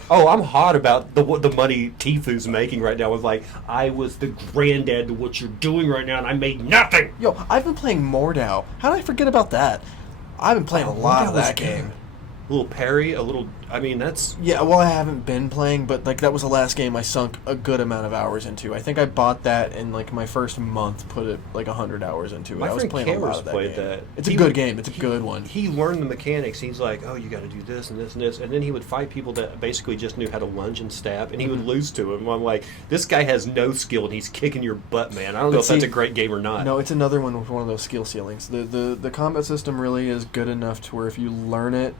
Oh, I'm hot about the money Tifu's making right now. With like, I was the granddad to what you're doing right now, and I made nothing. Yo, I've been playing Mordau. How did I forget about that? I've been playing a lot of that game. A little parry, a little. I mean, that's. Yeah, well, I haven't been playing, but like that was the last game I sunk a good amount of hours into. I think I bought that in like my first month, put it like 100 hours into it. My I was friend playing a lot Cameron's of that played game. that. It's a good game. It's a good one. He learned the mechanics. He's like, oh, you got to do this and this and this, and then he would fight people that basically just knew how to lunge and stab, and he would lose to him. I'm like, this guy has no skill, and he's kicking your butt, man. I don't know if that's a great game or not. No, it's another one with one of those skill ceilings. The combat system really is good enough to where if you learn it,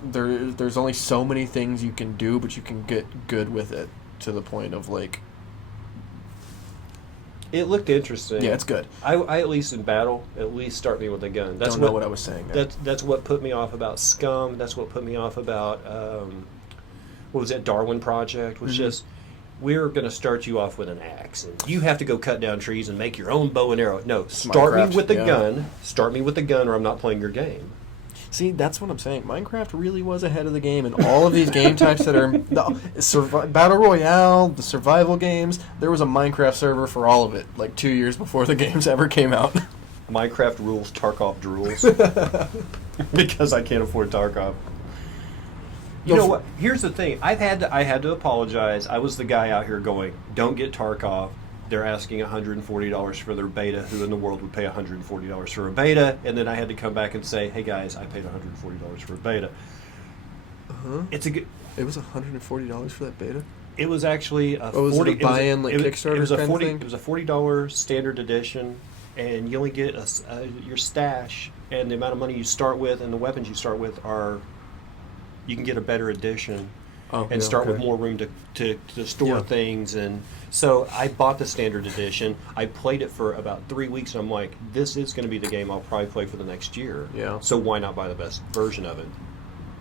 there's only so many things you can do, but you can get good with it to the point of like. It looked interesting. Yeah, it's good. I at least in battle, at least start me with a gun. Don't know what I was saying there. That's what put me off about Scum. That's what put me off about what was that Darwin Project? Was just we're going to start you off with an axe, and you have to go cut down trees and make your own bow and arrow. No, start me Minecraft, with the yeah. gun. Start me with the gun, or I'm not playing your game. See, that's what I'm saying. Minecraft really was ahead of the game in all of these game types that are Battle Royale, the survival games. There was a Minecraft server for all of it, like 2 years before the games ever came out. Minecraft rules, Tarkov drools. Because I can't afford Tarkov. You know what? Here's the thing. I had to apologize. I was the guy out here going, don't get Tarkov. They're asking $140 for their beta. Who in the world would pay $140 for a beta? And then I had to come back and say, hey guys, I paid $140 for a beta. It's a good. It was $140 for that beta? It was actually a was it 40 a buy-in, like, Kickstarter It was a kind of 40. thing? It was a $40 standard edition, and you only get your stash and the amount of money you start with and the weapons you start with are. You can get a better edition. And start with more room to store things. And so I bought the standard edition. I played it for about 3 weeks, and I'm like, this is going to be the game I'll probably play for the next year. Yeah. So why not buy the best version of it?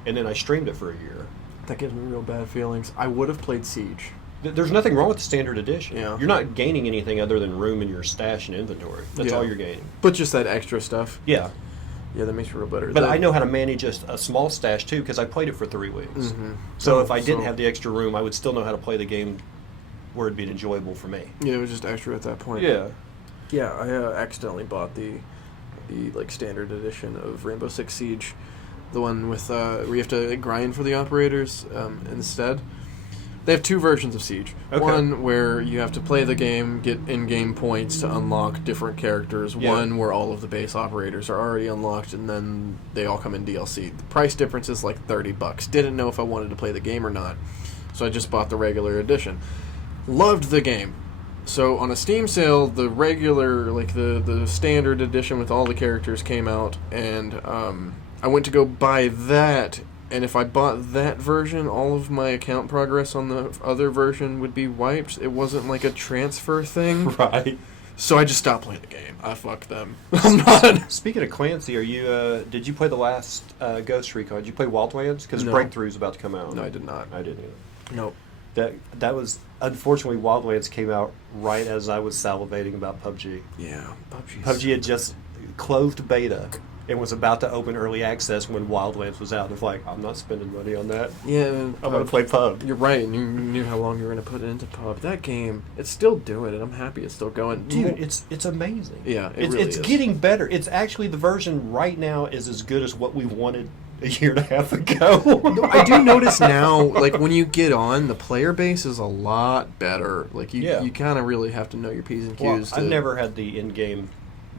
And then I streamed it for a year. That gives me real bad feelings. I would have played Siege. There's nothing wrong with the standard edition. Yeah. You're not gaining anything other than room in your stash and inventory. That's all you're gaining. But just that extra stuff. Yeah. Yeah, that makes you real better. But I know how to manage a small stash, too, because I played it for 3 weeks. Mm-hmm. So if I didn't have the extra room, I would still know how to play the game where it'd be enjoyable for me. Yeah, it was just extra at that point. Yeah. Yeah, I accidentally bought the like standard edition of Rainbow Six Siege, the one with where you have to grind for the operators instead. They have 2 versions of Siege. Okay. One where you have to play the game, get in-game points to unlock different characters. Yeah. One where all of the base operators are already unlocked, and then they all come in DLC. The price difference is like $30. Didn't know if I wanted to play the game or not, so I just bought the regular edition. Loved the game. So on a Steam sale, the regular, like the standard edition with all the characters came out, and I went to go buy that. And if I bought that version, all of my account progress on the other version would be wiped. It wasn't like a transfer thing. Right. So I just stopped playing the game. I fucked them. I'm not. Speaking of Clancy, are you? Did you play the last Ghost Recon? Did you play Wildlands? Because No. Breakthrough's about to come out. No, I did not. I didn't either. Nope. That was unfortunately Wildlands came out right as I was salivating about PUBG. Yeah, PUBG. PUBG had just closed beta and was about to open early access when Wildlands was out. It's like, I'm not spending money on that. Yeah, I'm gonna play PUB. You're right, and you knew how long you were going to put it into pub. That game, it's still doing it. I'm happy it's still going. Dude, it's amazing. Yeah, it's really is. getting better. It's actually the version right now is as good as what we wanted a year and a half ago. I do notice now, like when you get on, the player base is a lot better. Like you kind of really have to know your P's and Q's. I've never had the in-game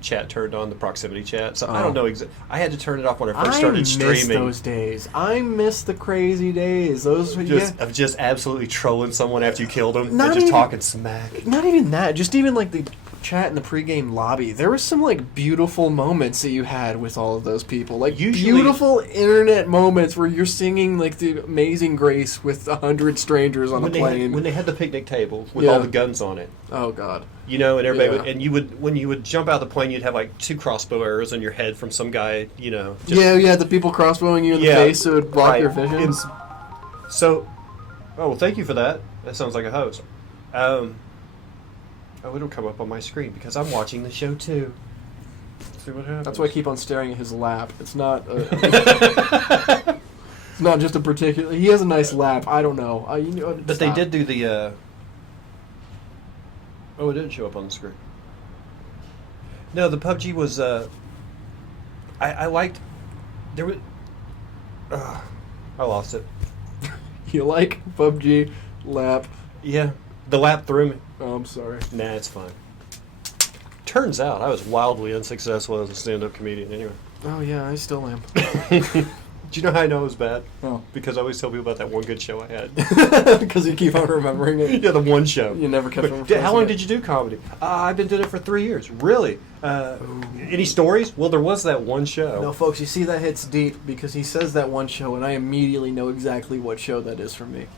chat turned on, the proximity chat, so I don't know I had to turn it off when I first started streaming. I miss those days. I miss the crazy days. Those of just absolutely trolling someone after you killed them, Not and just even- talking smack. Not even that. Just even like the chat in the pregame lobby. There was some like beautiful moments that you had with all of those people. Like beautiful internet moments where you're singing like the Amazing Grace with 100 strangers on a plane. When they had the picnic table with all the guns on it. Oh God. You know, and everybody would, and you would, when you would jump out the plane, you'd have like 2 crossbow arrows in your head from some guy, you know. Yeah, the people crossbowing you in the face so it would block your vision. So Oh, well, thank you for that. That sounds like a host. Oh, it'll come up on my screen because I'm watching the show too. Let's see what happens. That's why I keep on staring at his lap. It's not. It's not just a particular. He has a nice lap. I don't know. But they did do the. Oh, it didn't show up on the screen. No, the PUBG was. I liked. There was. I lost it. You like PUBG lap? Yeah, the lap threw me. Oh, I'm sorry. Nah, it's fine. Turns out I was wildly unsuccessful as a stand-up comedian anyway. Oh, yeah, I still am. Do you know how I know it was bad? Oh. Because I always tell people about that one good show I had. Because you keep on remembering it? Yeah, the one show. You never kept on How long did you do comedy? I've been doing it for 3 years. Really? Any stories? Well, there was that one show. No, folks, you see that hits deep because he says that one show, and I immediately know exactly what show that is for me.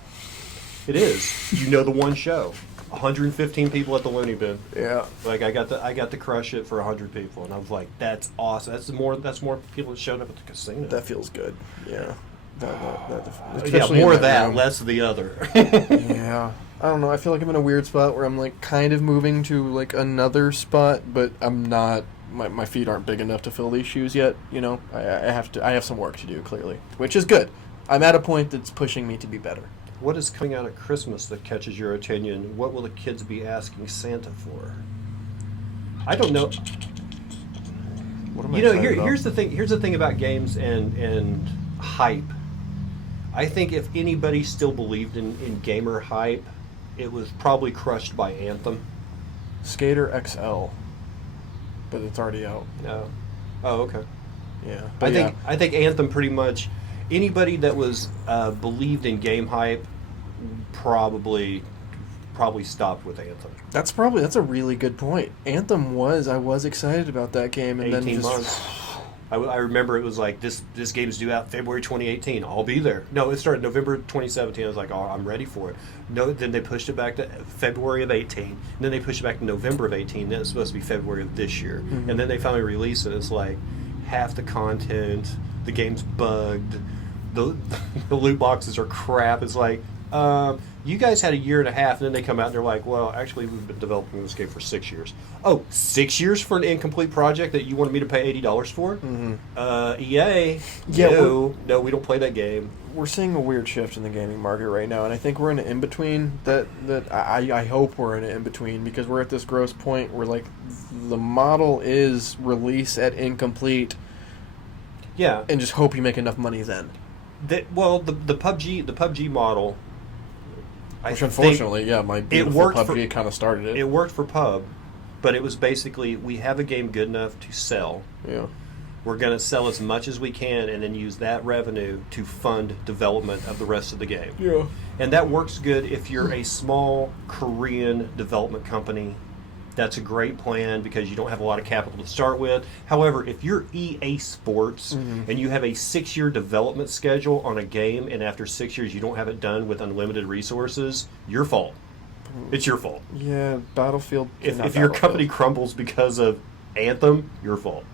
It is. You know the one show. 115 people at the Looney Bin. Yeah. Like I got to crush it for 100 people, and I was like, "That's awesome. That's more people that showed up at the casino." That feels good. Yeah. Yeah, more of that, less of the other. Yeah. I don't know. I feel like I'm in a weird spot where I'm like kind of moving to like another spot, but I'm not. My feet aren't big enough to fill these shoes yet. You know, I have some work to do clearly, which is good. I'm at a point that's pushing me to be better. What is coming out at Christmas that catches your attention? What will the kids be asking Santa for? I don't know. What am I You know, excited about? here's the thing. Here's the thing about games and hype. I think if anybody still believed in gamer hype, it was probably crushed by Anthem. Skater XL, but it's already out. No. Oh, okay. Yeah. I think Anthem pretty much. Anybody that was believed in game hype probably stopped with Anthem. That's a really good point. Anthem I was excited about that game, and 18 then just months. I remember it was like this game's due out February 2018. I'll be there. No, it started November 2017. I was like, oh, I'm ready for it. No, then they pushed it back to February of 18. And then they pushed it back to November of 18. Then it's supposed to be February of this year. Mm-hmm. And then they finally released it. It's like half the content, the game's bugged. The loot boxes are crap. It's like, you guys had a year and a half, and then they come out and they're like, well, actually, we've been developing this game for 6 years. Oh, 6 years for an incomplete project that you wanted me to pay $80 for? Mm-hmm. EA? Yeah, no, we don't play that game. We're seeing a weird shift in the gaming market right now, and I think we're in an in-between that I hope we're in an in-between, because we're at this gross point where, like, the model is release at incomplete, Yeah. and just hope you make enough money then. The PUBG model, Which unfortunately, my beautiful worked PUBG kind of started it. It worked for pub, but it was basically, we have a game good enough to sell. Yeah. We're going to sell as much as we can and then use that revenue to fund development of the rest of the game. Yeah. And that works good if you're a small Korean development company. That's a great plan because you don't have a lot of capital to start with. However, if you're EA Sports and you have a 6-year development schedule on a game, and after 6 years you don't have it done with unlimited resources, your fault. It's your fault. Yeah, Battlefield. If your company crumbles because of Anthem, your fault.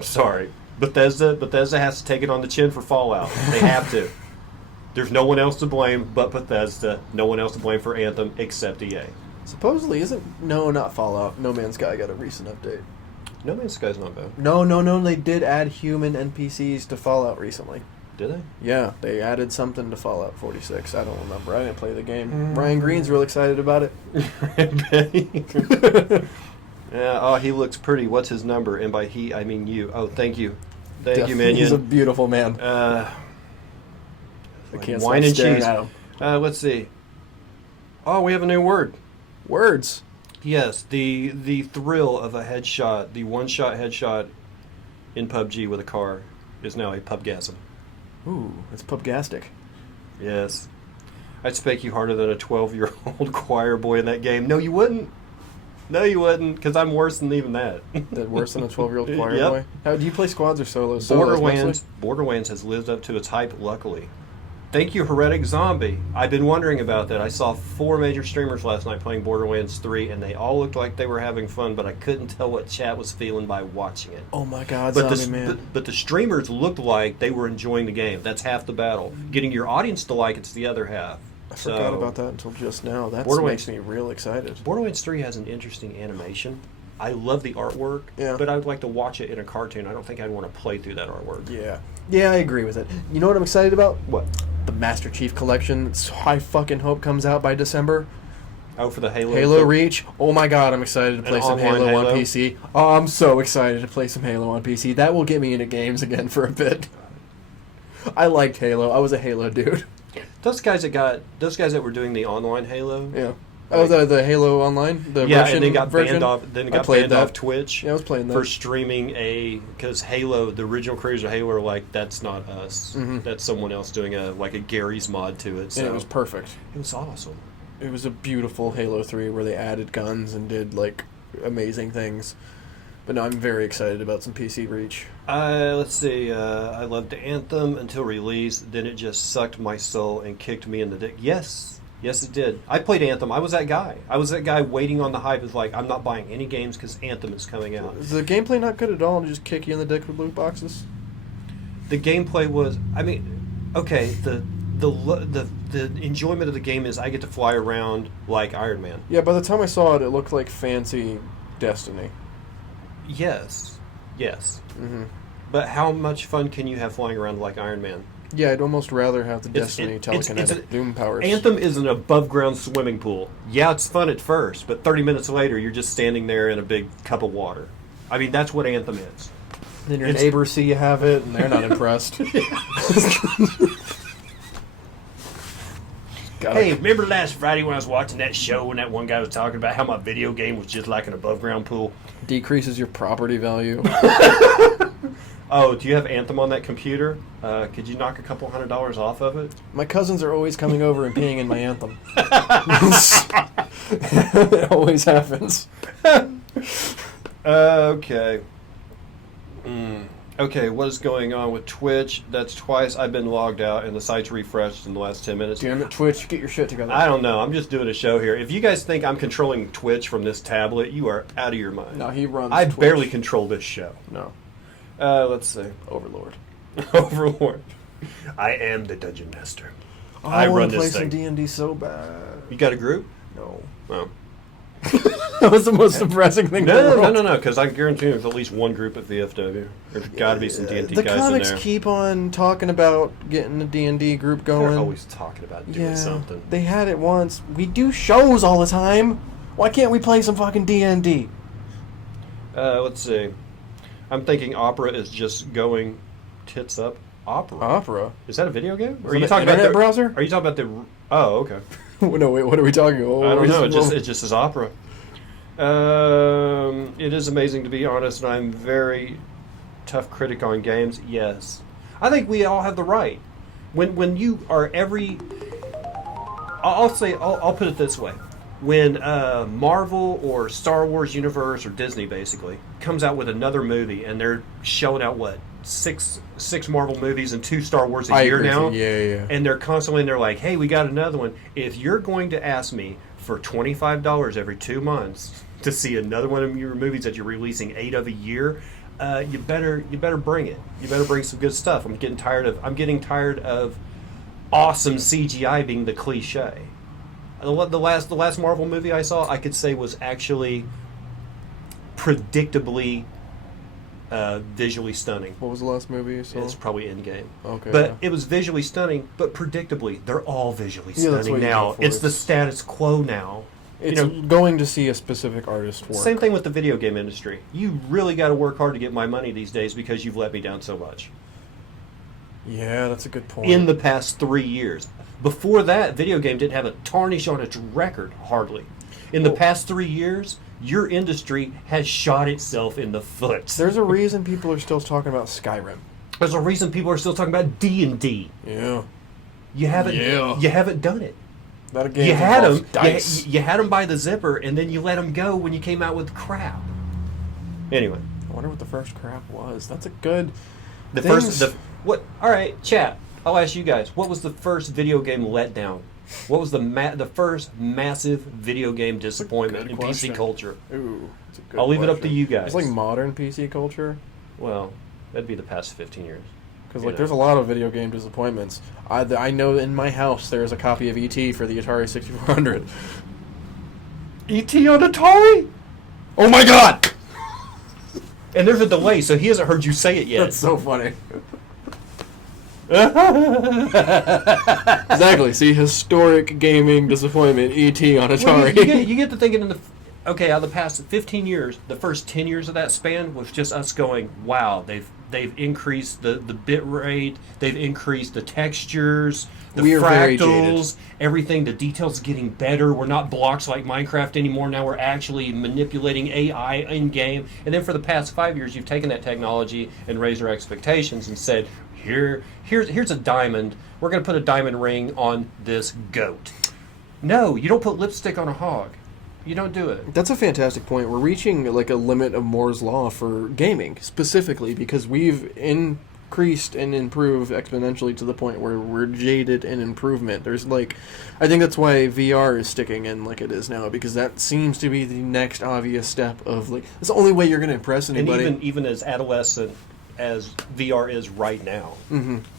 Sorry. Bethesda has to take it on the chin for Fallout. They have to. There's no one else to blame but Bethesda. No one else to blame for Anthem except EA. Supposedly, not Fallout. No Man's Sky got a recent update. No Man's Sky's not bad. No, they did add human NPCs to Fallout recently. Did they? Yeah, they added something to Fallout 46. I don't remember. I didn't play the game. Ryan Green's real excited about it. Yeah, oh, he looks pretty. What's his number? And by he, I mean you. Oh, thank you. Thank you, Minion. He's a beautiful man. I can't wine stop and staring cheese. at him. Let's see. Oh, we have a new word. Words. Yes, the thrill of a headshot, the one-shot headshot in PUBG with a car is now a pubgasm. Ooh, it's pubgastic. Yes. I'd spank you harder than a 12-year-old choir boy in that game. No, you wouldn't. No, you wouldn't, because I'm worse than even that. Worse than a 12-year-old choir Yep. boy? How do you play squads or solos? Borderlands has lived up to its hype, luckily. Thank you, Heretic Zombie. I've been wondering about that. I saw 4 major streamers last night playing Borderlands 3, and they all looked like they were having fun, but I couldn't tell what chat was feeling by watching it. Oh my God, But Zombie Man. but the streamers looked like they were enjoying the game. That's half the battle. Getting your audience to like it's the other half. I forgot about that until just now. That makes me real excited. Borderlands 3 has an interesting animation. I love the artwork, but I would like to watch it in a cartoon. I don't think I'd want to play through that artwork. Yeah, I agree with it. You know what I'm excited about? What? The Master Chief Collection. I fucking hope comes out by December. Oh, for the Halo Reach. Oh my god, I'm excited to play some Halo on PC. Oh, I'm so excited to play some Halo on PC. That will get me into games again for a bit. I liked Halo. I was a Halo dude. Those guys that were doing the online Halo. Yeah. Oh, the Halo Online, the Russian and they got version? banned off. Then got banned off Twitch. Yeah, I was playing that for streaming because Halo, the original creators of Halo, are like, that's not us. Mm-hmm. That's someone else doing a Gary's mod to it. So and it was perfect. It was awesome. It was a beautiful Halo 3 where they added guns and did amazing things. But no, I'm very excited about some PC Reach. Let's see. I loved Anthem until release. Then it just sucked my soul and kicked me in the dick. Yes, it did. I played Anthem. I was that guy. Waiting on the hype. It's like, I'm not buying any games because Anthem is coming out. Is the gameplay not good at all and just kick you in the dick with loot boxes? The gameplay was... I mean, okay, the enjoyment of the game is I get to fly around like Iron Man. Yeah, by the time I saw it, it looked like fancy Destiny. Yes. Mm-hmm. But how much fun can you have flying around like Iron Man? Yeah, I'd almost rather have the Destiny telekinetic Doom powers. Anthem is an above-ground swimming pool. Yeah, it's fun at first, but 30 minutes later, you're just standing there in a big cup of water. I mean, that's what Anthem is. Then your neighbors see you have it, and they're not impressed. Hey, remember last Friday when I was watching that show and that one guy was talking about how my video game was just like an above-ground pool? Decreases your property value. Oh, do you have Anthem on that computer? Could you knock a couple $100 off of it? My cousins are always coming over and peeing in my Anthem. It always happens. Okay. Okay, what is going on with Twitch? That's twice I've been logged out and the site's refreshed in the last 10 minutes. Damn it, Twitch, get your shit together. I don't know. I'm just doing a show here. If you guys think I'm controlling Twitch from this tablet, you are out of your mind. No, he runs I Twitch. barely control this show. No. Let's see. Overlord. Overlord. I am the Dungeon Master. Oh, I run want to this play thing. some D&D so bad. You got a group? No. Oh. That was the most depressing thing in the world. No, because I guarantee there's at least one group at VFW. There's got to be some D&D guys in there. The comics keep on talking about getting a D&D group going. They're always talking about doing something. They had it once. We do shows all the time. Why can't we play some fucking D&D? Let's see. I'm thinking Opera is just going tits up. Opera? Is that a video game? Or are you talking about the browser? Are you talking about the... Oh, okay. No, wait, what are we talking about? I don't know. It just says Opera. It is amazing, to be honest, and I'm very tough critic on games. Yes. I think we all have the right. When you are every... I'll put it this way. When Marvel or Star Wars universe or Disney basically comes out with another movie and they're showing out six Marvel movies and 2 Star Wars a year now, yeah, and they're constantly like, hey, we got another one. If you're going to ask me for $25 every 2 months to see another one of your movies that you're releasing 8 of a year, you better bring it. You better bring some good stuff. I'm getting tired of awesome CGI being the cliche. The last Marvel movie I saw, I could say, was actually predictably visually stunning. What was the last movie you saw? It's probably Endgame. Okay. But it was visually stunning, but predictably, they're all visually stunning now. It's the status quo now. It's going to see a specific artist work. Same thing with the video game industry. You really got to work hard to get my money these days because you've let me down so much. Yeah, that's a good point. In the past 3 years. Before that, video game didn't have a tarnish on its record, hardly. In the past 3 years, your industry has shot itself in the foot. There's a reason people are still talking about Skyrim. There's a reason people are still talking about D&D. Yeah. You haven't done it. That a game you had them. Dice. You had them by the zipper, and then you let them go when you came out with crap. Anyway, I wonder what the first crap was. That's a good. All right, chat. I'll ask you guys. What was the first video game letdown? What was the first massive video game disappointment in PC culture? Ooh, that's a good I'll leave it up to question. you guys. It's like modern PC culture. Well, that'd be the past 15 years. Because there's a lot of video game disappointments. I know in my house there's a copy of E.T. for the Atari 6400. E.T. on Atari? Oh my god! And there's a delay, so he hasn't heard you say it yet. That's so funny. Exactly. See, historic gaming disappointment. E.T. on Atari. Well, you get to thinking out of the past 15 years, the first 10 years of that span was just us going, wow, they've increased the bit rate, they've increased the textures, the fractals, everything. The details getting better. We're not blocks like Minecraft anymore. Now we're actually manipulating AI in game. And then for the past 5 years, you've taken that technology and raised our expectations and said, here's a diamond. We're going to put a diamond ring on this goat. No, you don't put lipstick on a hog. You don't do it. That's a fantastic point. We're reaching like a limit of Moore's law for gaming specifically because we've increased and improved exponentially to the point where we're jaded in improvement. There's I think that's why VR is sticking in like it is now, because that seems to be the next obvious step of it's the only way you're going to impress anybody. And even as adolescent as VR is right now,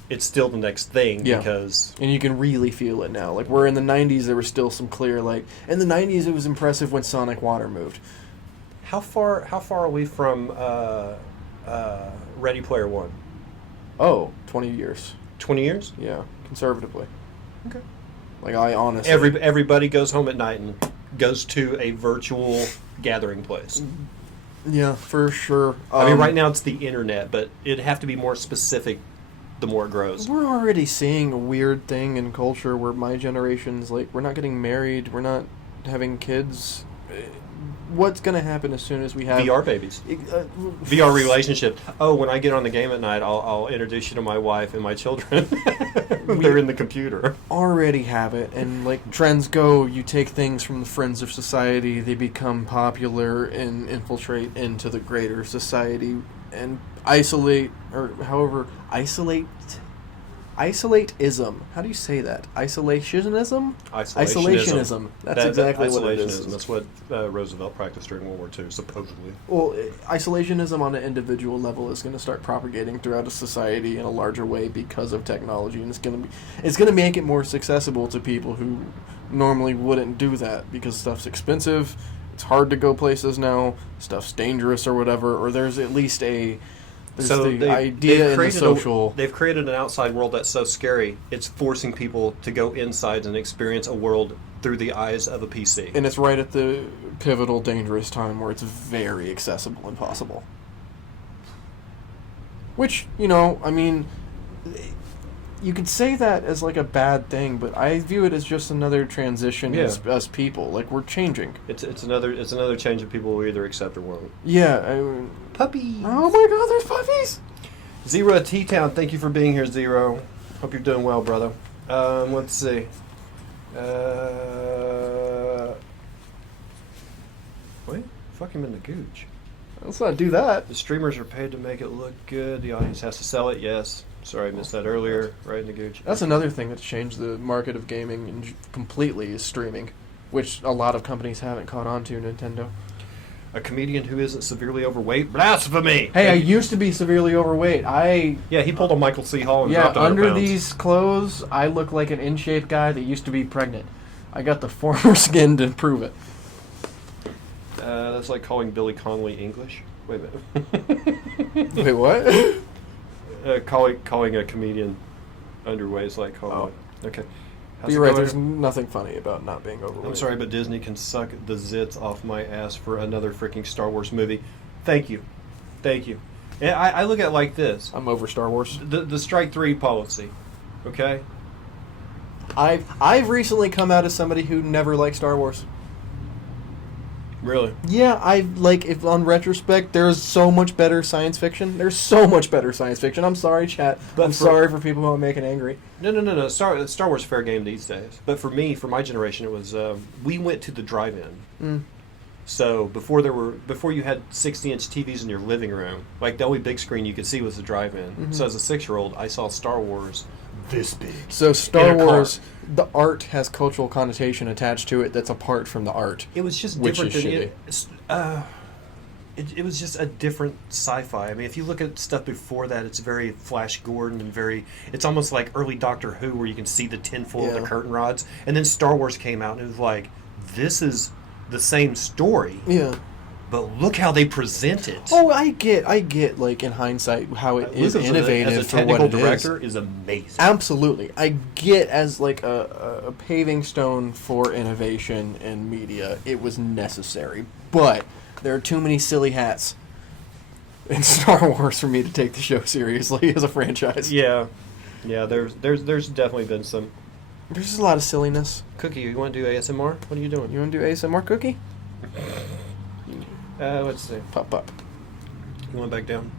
it's still the next thing because... And you can really feel it now. Where in the 90s there was still some clear, in the 90s it was impressive when Sonic Water moved. How far are we from Ready Player One? Oh, 20 years. 20 years? Yeah, conservatively. Okay. I honestly... Everybody goes home at night and goes to a virtual gathering place. Yeah, for sure. I mean, right now it's the internet, but it'd have to be more specific the more it grows. We're already seeing a weird thing in culture where my generation's we're not getting married, we're not having kids. What's going to happen as soon as we have... VR babies. VR relationship. Oh, when I get on the game at night, I'll introduce you to my wife and my children. They're in the computer. Already have it, and trends go, you take things from the friends of society, they become popular and infiltrate into the greater society and isolatism. How do you say that? Isolationism. That's exactly what it is. That's what Roosevelt practiced during World War II, supposedly. Well, isolationism on an individual level is going to start propagating throughout a society in a larger way because of technology, and it's going to make it more accessible to people who normally wouldn't do that because stuff's expensive. It's hard to go places now. Stuff's dangerous or whatever. Or there's at least the idea in the social... They've created an outside world that's so scary, it's forcing people to go inside and experience a world through the eyes of a PC. And it's right at the pivotal, dangerous time where it's very accessible and possible. Which, I mean... You could say that as a bad thing, but I view it as just another transition as people. We're changing. It's another change that people will either accept or won't. Yeah. Puppies. Oh my god, there's puppies! Zero T-Town, thank you for being here, Zero. Hope you're doing well, brother. Let's see. Wait, fuck him in the gooch. Let's not do that. The streamers are paid to make it look good. The audience has to sell it, yes. Sorry, I missed that earlier. Right in the gooch. That's another thing that's changed the market of gaming completely is streaming, which a lot of companies haven't caught on to, Nintendo. A comedian who isn't severely overweight? Blasphemy! Hey, I used to be severely overweight. Yeah, he pulled a Michael C. Hall and dropped 100 under pounds. these clothes, I look like an in-shape guy that used to be pregnant. I got the former skin to prove it. That's like calling Billy Connolly English. Wait a minute. Wait, what? Calling a comedian underweight is like calling... Oh. Okay. You're right, there's nothing funny about not being overweight. I'm sorry, but Disney can suck the zits off my ass for another freaking Star Wars movie. Thank you. And I look at it like this. I'm over Star Wars. The Strike 3 policy. Okay? I've recently come out as somebody who never liked Star Wars. Really? Yeah, if on retrospect, there's so much better science fiction. There's so much better science fiction. I'm sorry, chat. I'm sorry for people who I'm making angry. No. Star Wars is fair game these days. But for me, for my generation, it was we went to the drive-in. So before you had 60-inch TVs in your living room, the only big screen you could see was the drive-in. Mm-hmm. So as a 6-year-old, I saw Star Wars this big. So Star Wars, the art has cultural connotation attached to it that's apart from the art. It was just which different is than shitty. it was just a different sci-fi. I mean, if you look at stuff before that, it's very Flash Gordon and it's almost like early Doctor Who, where you can see the tinfoil and the curtain rods. And then Star Wars came out, and it was like, this is the same story. Yeah. But look how they present it. Oh, I get, like, in hindsight, how it is innovative as a for what technical it director is amazing. Absolutely. I get, as, like, a paving stone for innovation in media, it was necessary. But there are too many silly hats in Star Wars for me to take the show seriously as a franchise. Yeah. Yeah, there's definitely been some. There's just a lot of silliness. Cookie, you want to do ASMR? What are you doing? You want to do ASMR, Cookie? Let's see. Pop up. You want back down?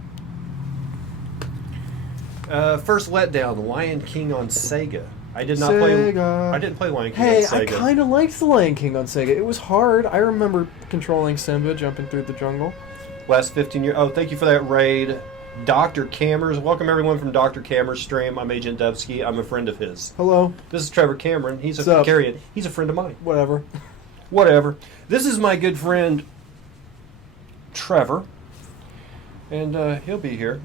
First letdown, Lion King on Sega. I did not play. I didn't play Lion King on Sega. Hey, I kind of liked the Lion King on Sega. It was hard. I remember controlling Simba jumping through the jungle. Last 15 years. Oh, thank you for that raid, Dr. Cameras. Welcome everyone from Dr. Cameras stream. I'm Agent Dubsky. I'm a friend of his. Hello. This is Trevor Cameron. He's What's a up? Carreon. He's a friend of mine. Whatever. This is my good friend Trevor, and he'll be here.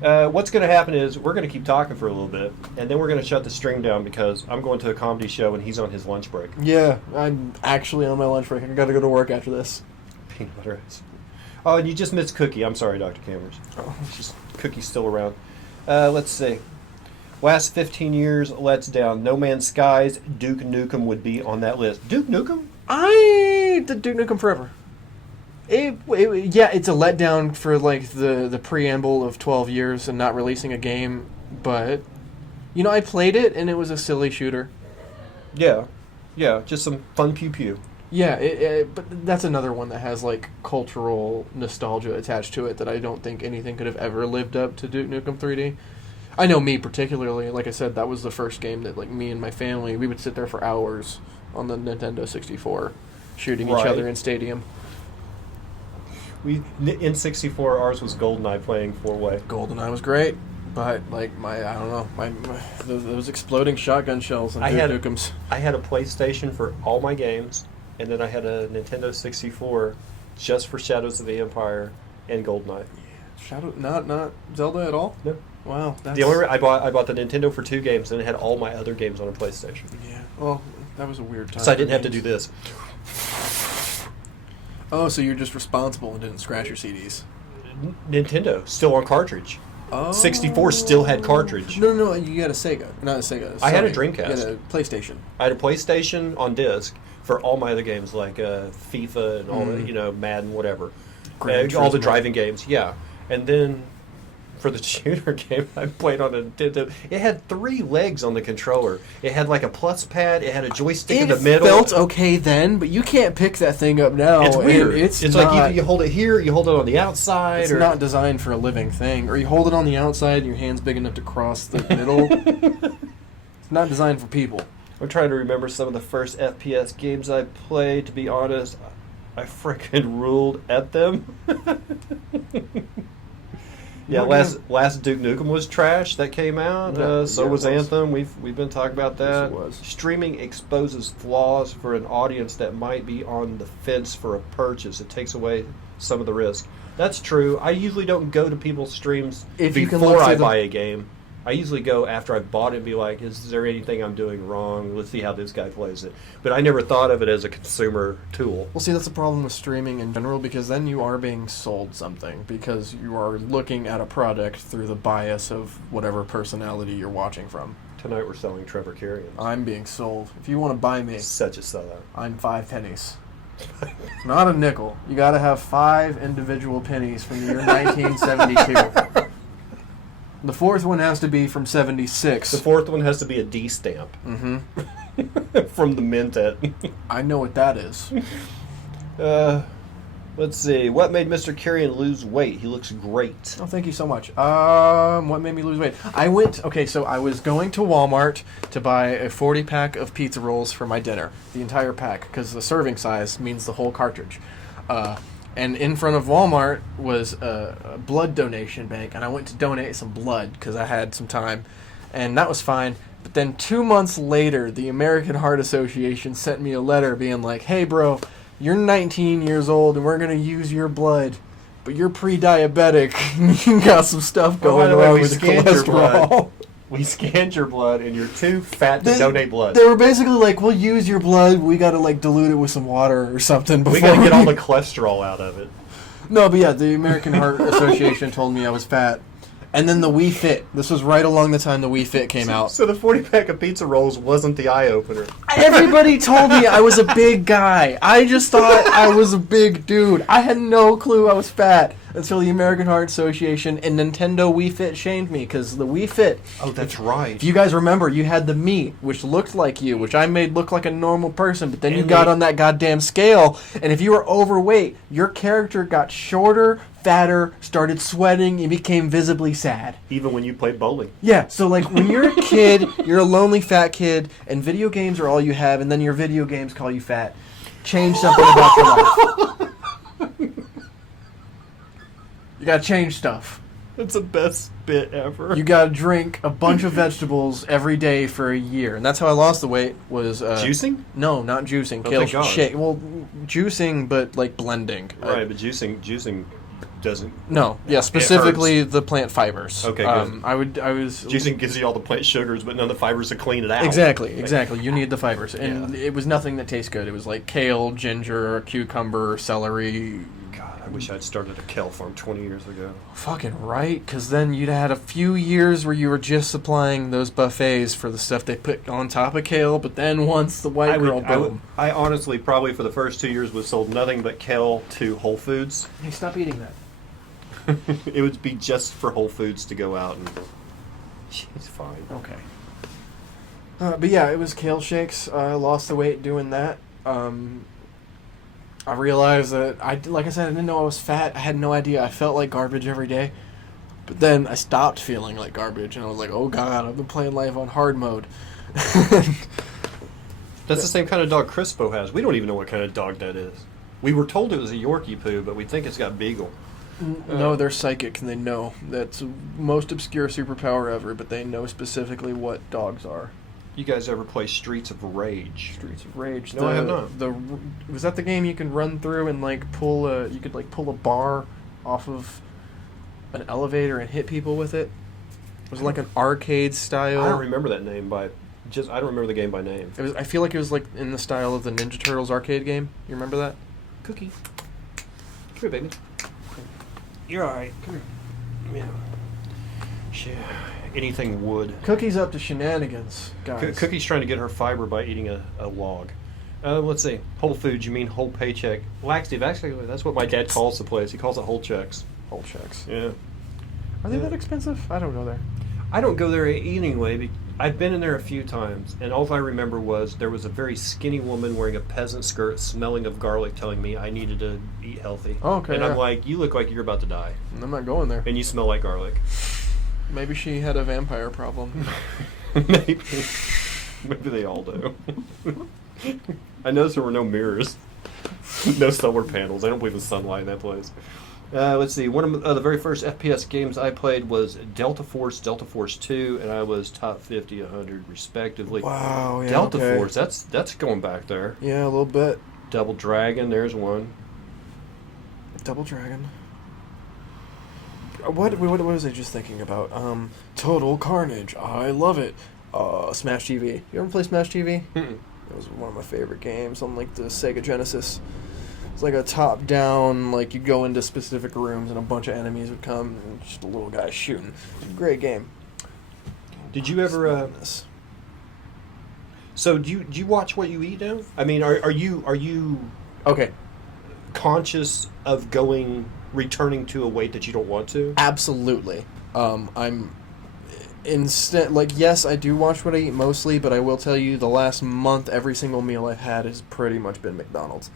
What's going to happen is we're going to keep talking for a little bit, and then we're going to shut the stream down because I'm going to a comedy show and he's on his lunch break. Yeah, I'm actually on my lunch break. I got to go to work after this. Peanut butter ice. Oh, and you just missed Cookie. I'm sorry, Dr. Cameras. Oh. It's just Cookie's still around. Let's see. Last 15 years, let's down. No Man's Skies, Duke Nukem would be on that list. Duke Nukem? I did Duke Nukem Forever. Yeah, it's a letdown for like the preamble of 12 years and not releasing a game, but you know, I played it and it was a silly shooter. Yeah, just some fun pew pew. Yeah, but that's another one that has like cultural nostalgia attached to it that I don't think anything could have ever lived up to Duke Nukem 3D. I know me particularly, like I said, that was the first game that like me and my family, we would sit there for hours on the Nintendo 64 shooting each other in Stadium. In 64, ours was GoldenEye playing 4-way. GoldenEye was great, but like those exploding shotgun shells and Duke Nukems. I had a PlayStation for all my games, and then I had a Nintendo 64 just for Shadows of the Empire and GoldenEye. Shadow, not Zelda at all. No. Wow. The only I bought the Nintendo for 2 games, and it had all my other games on a PlayStation. Yeah. Well, that was a weird time. So I didn't have to do this. Oh, so you're just responsible and didn't scratch your CDs. Nintendo still on cartridge. Oh. 64 still had cartridge. No, you had a Sega, not a Sega. I had a Sony. Dreamcast. You had a PlayStation. I had a PlayStation on disc for all my other games, like FIFA and all the, Madden, whatever. All the driving games, yeah. And then for the shooter game I played on a Nintendo, it had 3 legs on the controller. It had like a plus pad, it had a joystick in the middle. It felt okay then, but you can't pick that thing up now. It's weird. It's not, like you hold it here, you hold it on the outside. It's not designed for a living thing. Or you hold it on the outside and your hand's big enough to cross the middle. It's not designed for people. I'm trying to remember some of the first FPS games I played. To be honest, I freaking ruled at them. Yeah, last Duke Nukem was trash that came out. So was Anthem. We've been talking about that. Yes, it was. Streaming exposes flaws for an audience that might be on the fence for a purchase. It takes away some of the risk. That's true. I usually don't go to people's streams before I buy a game. I usually go after I've bought it and be like, is there anything I'm doing wrong? Let's see how this guy plays it. But I never thought of it as a consumer tool. Well, see, that's the problem with streaming in general, because then you are being sold something, because you are looking at a product through the bias of whatever personality you're watching from. Tonight we're selling Trever Carreon. I'm being sold. If you want to buy me, Such a sellout. I'm 5 pennies. Not a nickel. You got to have 5 individual pennies from the year 1972. The 4th one has to be from 76. The 4th one has to be a D stamp. Mm-hmm. From the Mintet. I know what that is. Let's see. What made Mr. Carreon lose weight? He looks great. Oh, thank you so much. What made me lose weight? I was going to Walmart to buy a 40-pack of pizza rolls for my dinner. The entire pack, because the serving size means the whole cartridge. And in front of Walmart was a blood donation bank, and I went to donate some blood because I had some time, and that was fine. But then 2 months later, the American Heart Association sent me a letter being like, hey, bro, you're 19 years old and we're going to use your blood, but you're pre-diabetic. You got some stuff going on with the cholesterol. We scanned your blood, and you're too fat to donate blood. They were basically like, we'll use your blood, we got to like dilute it with some water or something. We got to get all the cholesterol out of it. No, but yeah, the American Heart Association told me I was fat. And then the Wii Fit. This was right along the time the Wii Fit came out. So the 40-pack of pizza rolls wasn't the eye-opener. Everybody told me I was a big guy. I just thought I was a big dude. I had no clue I was fat until the American Heart Association and Nintendo Wii Fit shamed me, because the Wii Fit... Oh, that's right. If you guys remember, you had the Mii, which looked like you, which I made look like a normal person, but then you got on that goddamn scale, and if you were overweight, your character got shorter, fatter, started sweating, and became visibly sad. Even when you played bowling. Yeah, so like when you're a kid, you're a lonely fat kid, and video games are all you have, and then your video games call you fat. Change something about your life. You gotta change stuff. That's the best bit ever. You gotta drink a bunch of vegetables every day for a year, and that's how I lost the weight. Was juicing? No, not juicing. Oh, Kale thank God. shake. Well, juicing, but like blending. Right, but juicing doesn't. No, yeah, specifically the plant fibers. Okay, good. I was Juicing gives you all the plant sugars, but none of the fibers to clean it out. Exactly. You need the fibers, and it was nothing that tastes good. It was like kale, ginger, cucumber, celery. God, I wish I'd started a kale farm 20 years ago. Fucking right, because then you'd had a few years where you were just supplying those buffets for the stuff they put on top of kale, but then once the white girl boom. I honestly, probably for the first 2 years, was sold nothing but kale to Whole Foods. Hey, stop eating that. It would be just for Whole Foods to go out and... She's fine. Okay. But yeah, it was kale shakes. I lost the weight doing that. I realized that, like I said, I didn't know I was fat. I had no idea. I felt like garbage every day. But then I stopped feeling like garbage, and I was like, oh God, I've been playing life on hard mode. That's the same kind of dog Crispo has. We don't even know what kind of dog that is. We were told it was a Yorkie poo, but we think it's got Beagle. No, they're psychic, and they know. That's the most obscure superpower ever, but they know specifically what dogs are. You guys ever play Streets of Rage? Streets of Rage. No, I have not. Was that the game you can run through and like pull a bar off of an elevator and hit people with it? Was it like an arcade style? I don't remember that name I don't remember the game by name. It was. I feel like it was like in the style of the Ninja Turtles arcade game. You remember that? Cookie. Come here, baby. You're alright. Come here. Yeah. Anything wood. Cookie's up to shenanigans, guys. Cookie's trying to get her fiber by eating a log. Let's see. Whole Foods, you mean whole paycheck. Laxative, actually, that's what my dad calls the place. He calls it whole checks. Whole checks. Yeah. Are they that expensive? I don't go there. I don't go there anyway. I've been in there a few times, and all I remember was there was a very skinny woman wearing a peasant skirt, smelling of garlic, telling me I needed to eat healthy. Oh, okay. And yeah. I'm like, you look like you're about to die. I'm not going there. And you smell like garlic. Maybe she had a vampire problem. Maybe. Maybe they all do. I noticed there were no mirrors. No solar panels. I don't believe in sunlight in that place. Let's see. One of the very first FPS games I played was Delta Force 2, and I was top 50, 100, respectively. Wow, yeah. Delta okay. Force, that's going back there. Yeah, a little bit. Double Dragon, there's one. Double Dragon. What was I just thinking about? Total Carnage. I love it. Smash TV. You ever play Smash TV? Mm-mm. It was one of my favorite games on like the Sega Genesis. It's like a top-down, like you go into specific rooms and a bunch of enemies would come and just a little guy shooting. It's a great game. Did you ever? So do you watch what you eat now? I mean, are you Okay. conscious of returning to a weight that you don't want to? Absolutely. Yes, I do watch what I eat mostly, but I will tell you the last month, every single meal I've had has pretty much been McDonald's.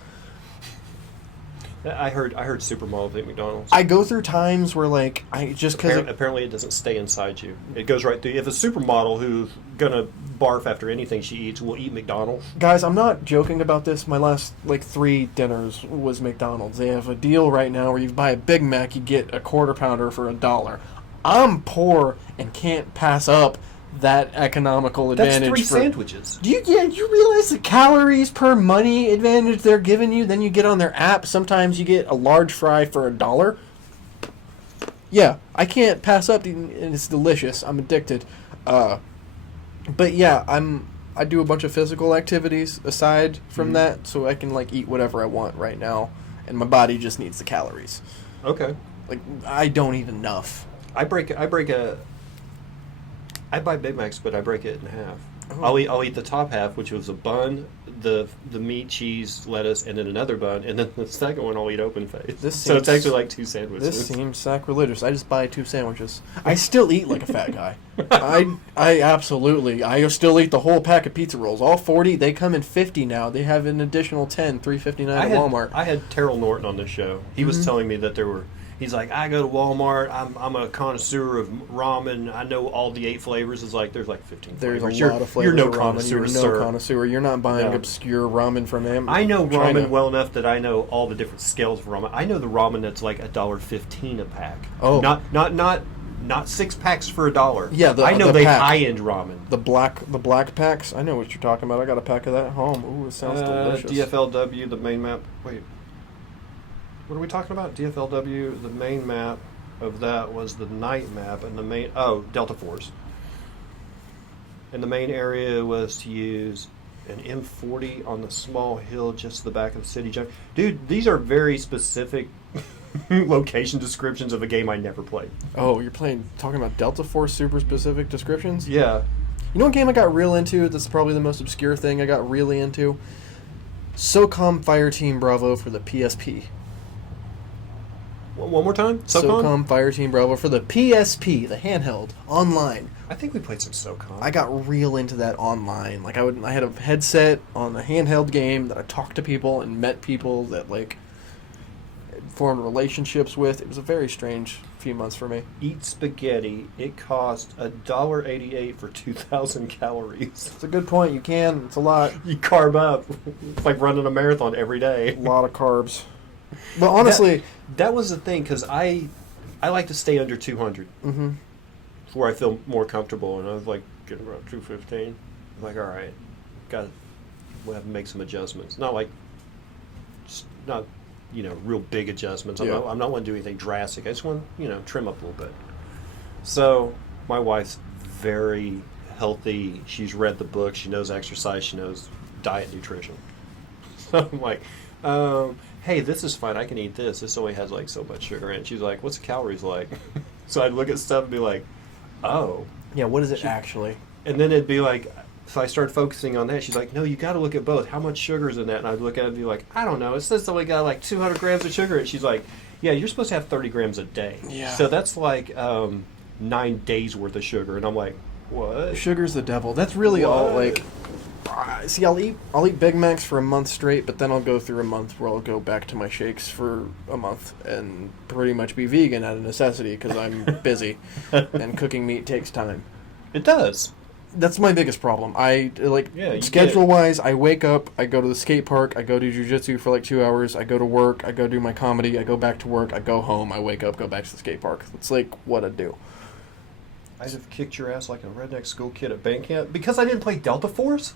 I heard supermodels eat McDonald's. I go through times where like Apparently it doesn't stay inside you. It goes right through. If a supermodel who's gonna barf after anything she eats will eat McDonald's. Guys, I'm not joking about this. My last 3 dinners was McDonald's. They have a deal right now where you buy a Big Mac, you get a quarter pounder for $1. I'm poor and can't pass up that economical That's advantage. 3 sandwiches. Do you realize the calories per money advantage they're giving you? Then you get on their app. Sometimes you get a large fry for $1. Yeah, I can't pass up, and it's delicious. I'm addicted. But yeah, I do a bunch of physical activities aside from that, so I can like eat whatever I want right now, and my body just needs the calories. Okay. Like I don't eat enough. I buy Big Macs, but I break it in half. Oh. I'll eat the top half, which was a bun, the meat, cheese, lettuce, and then another bun, and then the second one I'll eat open face. So it's actually like 2 sandwiches. This seems sacrilegious. I just buy 2 sandwiches. I still eat like a fat guy. I still eat the whole pack of pizza rolls. All 40. They come in 50 now. They have an additional 10, $3.59 at Walmart. I had Terrell Norton on the show. He was telling me that there were. He's like, I go to Walmart. I'm a connoisseur of ramen. I know all the 8 flavors. It's like there's like 15 There's flavors. a lot of flavors. You're no of ramen. connoisseur, You're sir. no connoisseur. You're not buying obscure ramen from China. I know ramen well enough that I know all the different scales of ramen. I know the ramen that's like $1.15 a pack. Oh, not 6 packs for $1. Yeah, I know the high end ramen. The black packs. I know what you're talking about. I got a pack of that at home. Ooh, it sounds delicious. DFLW, the main map. Wait, what are we talking about? DFLW, the main map of that was the night map, and the main Delta Force. And the main area was to use an M40 on the small hill just to the back of the city. Dude, these are very specific location descriptions of a game I never played. Oh, you're talking about Delta Force super specific descriptions? Yeah. You know what game I got real into? That's probably the most obscure thing I got really into. SOCOM Fireteam Bravo for the PSP. One more time? SOCOM Fireteam Bravo for the PSP, the handheld, online. I think we played some SOCOM. I got real into that online. Like I had a headset on a handheld game that I talked to people and met people that like formed relationships with. It was a very strange few months for me. Eat spaghetti. It cost $1.88 for 2,000 calories. It's a good point. You can. It's a lot. You carb up. It's like running a marathon every day. A lot of carbs. But honestly, that was the thing, because I like to stay under 200 before I feel more comfortable, and I was like getting around 215. I'm like, all right, we'll have to make some adjustments. Not real big adjustments. I'm not want to do anything drastic. I just want trim up a little bit. So my wife's very healthy. She's read the book. She knows exercise. She knows diet, nutrition. So I'm like, hey, this is fine. I can eat this. This only has like so much sugar in it. She's like, what's the calories like? So I'd look at stuff and be like, oh. Yeah, what is it actually? And then it'd be like, so I started focusing on that. She's like, no, you got to look at both. How much sugar is in that? And I'd look at it and be like, I don't know. It says it's only got like 200 grams of sugar. And she's like, yeah, you're supposed to have 30 grams a day. Yeah. So that's like 9 days worth of sugar. And I'm like, what? Sugar's the devil. That's really all like... See, I'll eat Big Macs for a month straight, but then I'll go through a month where I'll go back to my shakes for a month and pretty much be vegan out of necessity because I'm busy and cooking meat takes time. It does. That's my biggest problem. Schedule-wise, I wake up, I go to the skate park, I go do jiu-jitsu for like 2 hours, I go to work, I go do my comedy, I go back to work, I go home, I wake up, go back to the skate park. It's like what I do. I'd have kicked your ass like a redneck school kid at band camp because I didn't play Delta Force.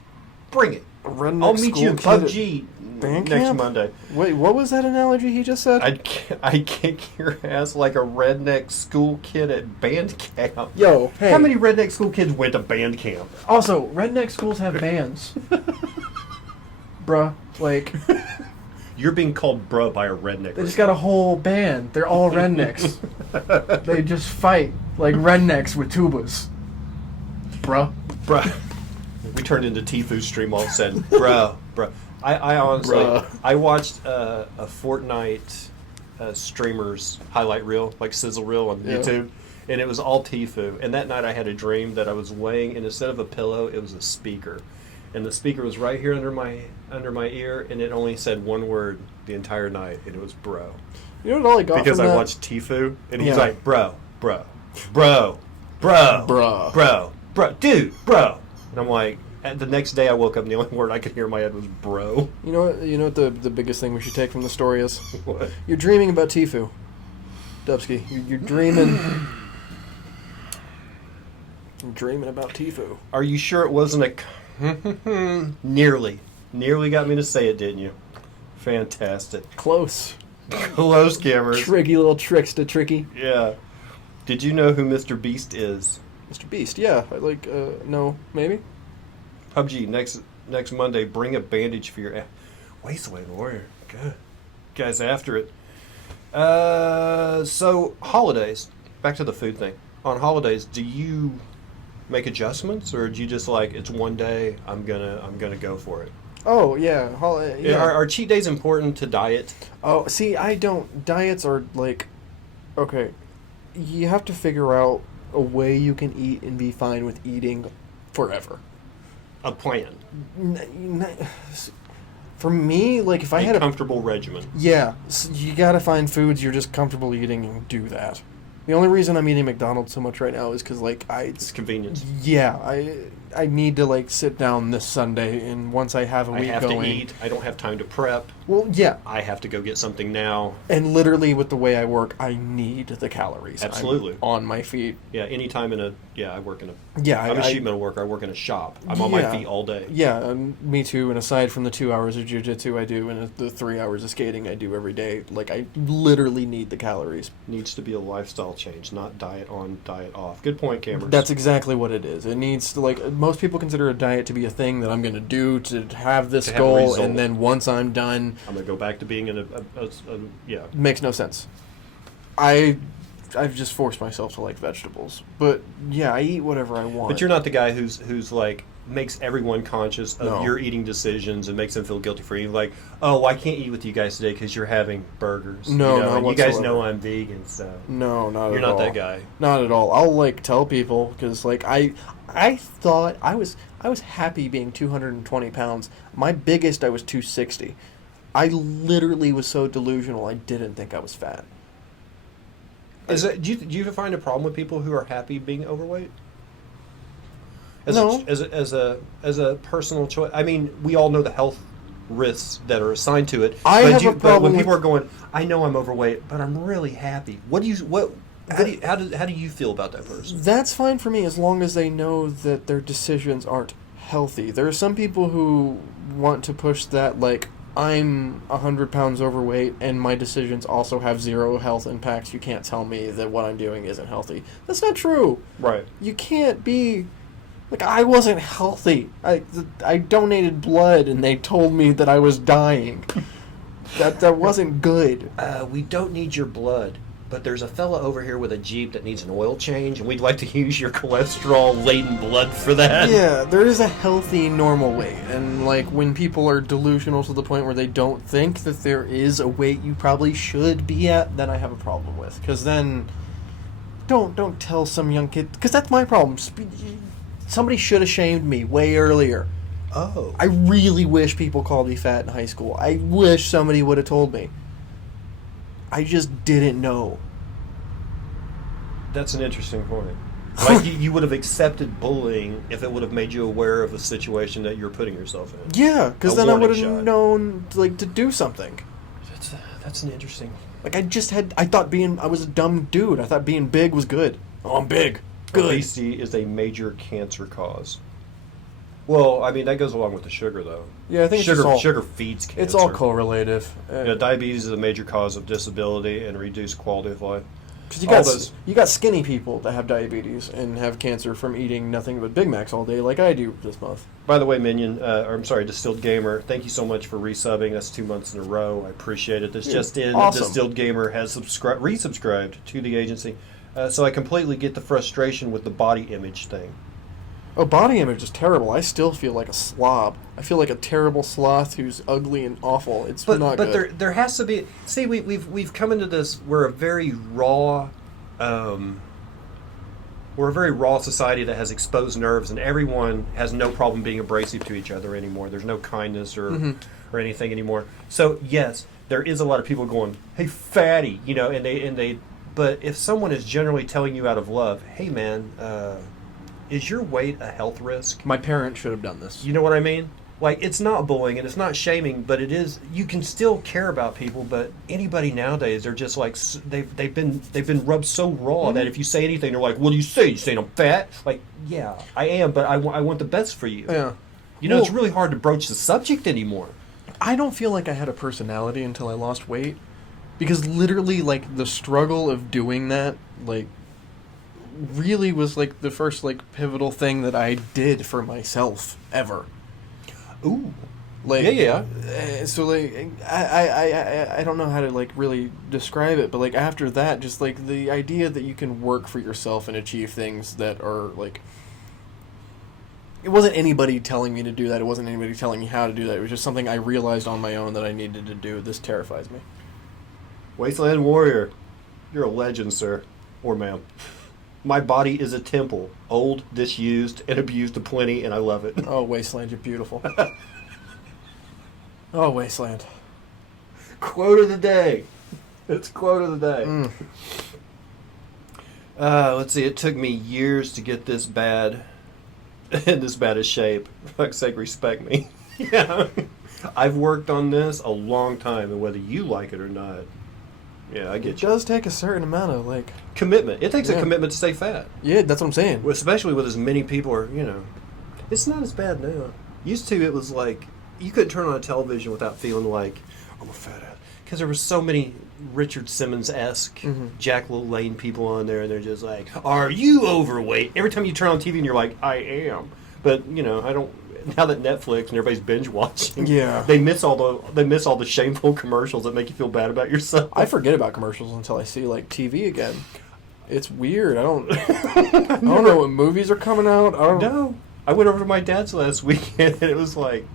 Bring it. I'll meet you in PUBG next Monday. Wait, what was that analogy he just said? I'd kick your ass like a redneck school kid at band camp. Yo, hey. How many redneck school kids went to band camp? Also, redneck schools have bands. Bruh, like... You're being called bruh by a redneck. They just got a whole band. They're all rednecks. They just fight like rednecks with tubas. Bruh. We turned into Tfue stream all of a sudden. Bruh. I honestly, I watched a Fortnite streamer's highlight reel, like sizzle reel on YouTube, and it was all Tfue. And that night I had a dream that I was laying, and instead of a pillow, it was a speaker. And the speaker was right here under my ear, and it only said one word the entire night, and it was bro. You know what all I got because from I that? watched Tfue, and he's like, bro, dude, bro. And I'm like, and the next day I woke up, and the only word I could hear in my head was bro. You know what the biggest thing we should take from the story is? What? You're dreaming about Tfue. Dubsky, you're dreaming... I'm dreaming about Tfue. Are you sure it wasn't a... Nearly got me to say it, didn't you? Fantastic. Close. Close, cameras. Tricky little tricks to Tricky. Yeah. Did you know who Mr. Beast is? Mr. Beast, yeah. No, maybe? PUBG, next Monday, bring a bandage for your... Waste away, warrior. Good. Guys after it. So, holidays. Back to the food thing. On holidays, do you make adjustments, or do you just like, it's one day, I'm gonna go for it? Oh, yeah. Yeah. Are cheat days important to diet? Oh, see, I don't. Diets are like... Okay. You have to figure out a way you can eat and be fine with eating forever. A plan. For me, like, if I had a comfortable regimen. Yeah. So you gotta find foods you're just comfortable eating and do that. The only reason I'm eating McDonald's so much right now is because, like, it's convenience. Yeah, I need to, like, sit down this Sunday, and once I have a week going... I have to eat. I don't have time to prep. Well, yeah. I have to go get something now. And literally, with the way I work, I need the calories. Absolutely. I'm on my feet. Yeah, anytime I work in a... Yeah, I'm a sheet metal worker. I work in a shop. I'm on my feet all day. Yeah, me too, and aside from the 2 hours of jiu-jitsu I do and the 3 hours of skating I do every day, like, I literally need the calories. Needs to be a lifestyle change, not diet on, diet off. Good point, Cameron. That's exactly what it is. It needs to, like, most people consider a diet to be a thing that I'm going to do to have this goal, and then once I'm done... I'm going to go back to being in yeah. Makes no sense. I've just forced myself to like vegetables. But, yeah, I eat whatever I want. But you're not the guy who's like, makes everyone conscious of your eating decisions and makes them feel guilty for eating. Like, oh, I can't eat with you guys today because you're having burgers. No, not and whatsoever. You guys know I'm vegan, so... No, not at all. You're not that guy. Not at all. I'll, like, tell people, because, like, I thought I was happy being 220 pounds. My biggest, I was 260. I literally was so delusional, I didn't think I was fat. Do you find a problem with people who are happy being overweight? No. As a personal choice. I mean, we all know the health risks that are assigned to it. But when people are going, I know I'm overweight, but I'm really happy. How do you feel about that person? That's fine for me as long as they know that their decisions aren't healthy. There are some people who want to push that, like, I'm 100 pounds overweight and my decisions also have zero health impacts. You can't tell me that what I'm doing isn't healthy. That's not true. Right. You can't be... Like, I wasn't healthy. I donated blood and they told me that I was dying. That wasn't good. We don't need your blood, but there's a fella over here with a Jeep that needs an oil change, and we'd like to use your cholesterol-laden blood for that. Yeah, there is a healthy, normal weight. And, like, when people are delusional to the point where they don't think that there is a weight you probably should be at, then I have a problem with. Because then, don't tell some young kid... Because that's my problem. Somebody should have shamed me way earlier. Oh. I really wish people called me fat in high school. I wish somebody would have told me. I just didn't know. That's an interesting point. Like, you would have accepted bullying if it would have made you aware of a situation that you're putting yourself in. Yeah, because then I would have known, like, to do something. That's an interesting... Like, I was a dumb dude. I thought being big was good. Oh, I'm big. Good. Obesity is a major cancer cause. Well, I mean, that goes along with the sugar, though. Yeah, I think sugar feeds cancer. It's all correlative. Diabetes is a major cause of disability and reduced quality of life. Because you got skinny people that have diabetes and have cancer from eating nothing but Big Macs all day, like I do this month. By the way, Distilled Gamer, thank you so much for resubbing. That's 2 months in a row. I appreciate it. This just in. Awesome. Distilled Gamer has resubscribed to the agency. So I completely get the frustration with the body image thing. Oh, body image is terrible. I still feel like a slob. I feel like a terrible sloth who's ugly and awful. It's not good. But there has to be... See, we've come into this... We're a very raw society that has exposed nerves, and everyone has no problem being abrasive to each other anymore. There's no kindness or anything anymore. So yes, there is a lot of people going, "Hey, fatty," and they. But if someone is generally telling you out of love, "Hey, man, is your weight a health risk?" My parents should have done this. You know what I mean? Like, it's not bullying and it's not shaming, but it is. You can still care about people, but anybody nowadays, they're just like they've been rubbed so raw that if you say anything, they're like, "What do you say? You saying I'm fat?" Like, yeah, I am, but I want the best for you. Yeah. You know, it's really hard to broach the subject anymore. I don't feel like I had a personality until I lost weight, because literally, like, the struggle of doing that, like, really was like the first like pivotal thing that I did for myself ever. Ooh. Like, Yeah. So like I don't know how to like really describe it, but like after that, just like the idea that you can work for yourself and achieve things that are like, it wasn't anybody telling me to do that. It wasn't anybody telling me how to do that. It was just something I realized on my own that I needed to do. This terrifies me. Wasteland Warrior, you're a legend, sir, or ma'am. My body is a temple, old, disused, and abused aplenty, and I love it. Oh, Wasteland, you're beautiful. Oh, Wasteland. Quote of the day. It's quote of the day. Let's see. It took me years to get this bad, in this bad a shape. For fuck's sake, respect me. Yeah. I've worked on this a long time, and whether you like it or not, yeah, I get It you. does take a certain amount of like Commitment. It takes a Yeah. commitment to stay fat. Yeah, that's what I'm saying. Especially with as many people are, you know. It's not as bad now. Used to, it was like, you couldn't turn on a television without feeling like, I'm a fat ass. Because there were so many Richard Simmons-esque, Jack LaLanne people on there, and they're just like, are you overweight? Every time you turn on TV and you're like, I am. But, you know, I don't, now that Netflix and everybody's binge watching, Yeah. they miss all the shameful commercials that make you feel bad about yourself. I forget about commercials until I see like TV again. It's weird. I don't know what movies are coming out. No. I went over to my dad's last weekend, and it was like,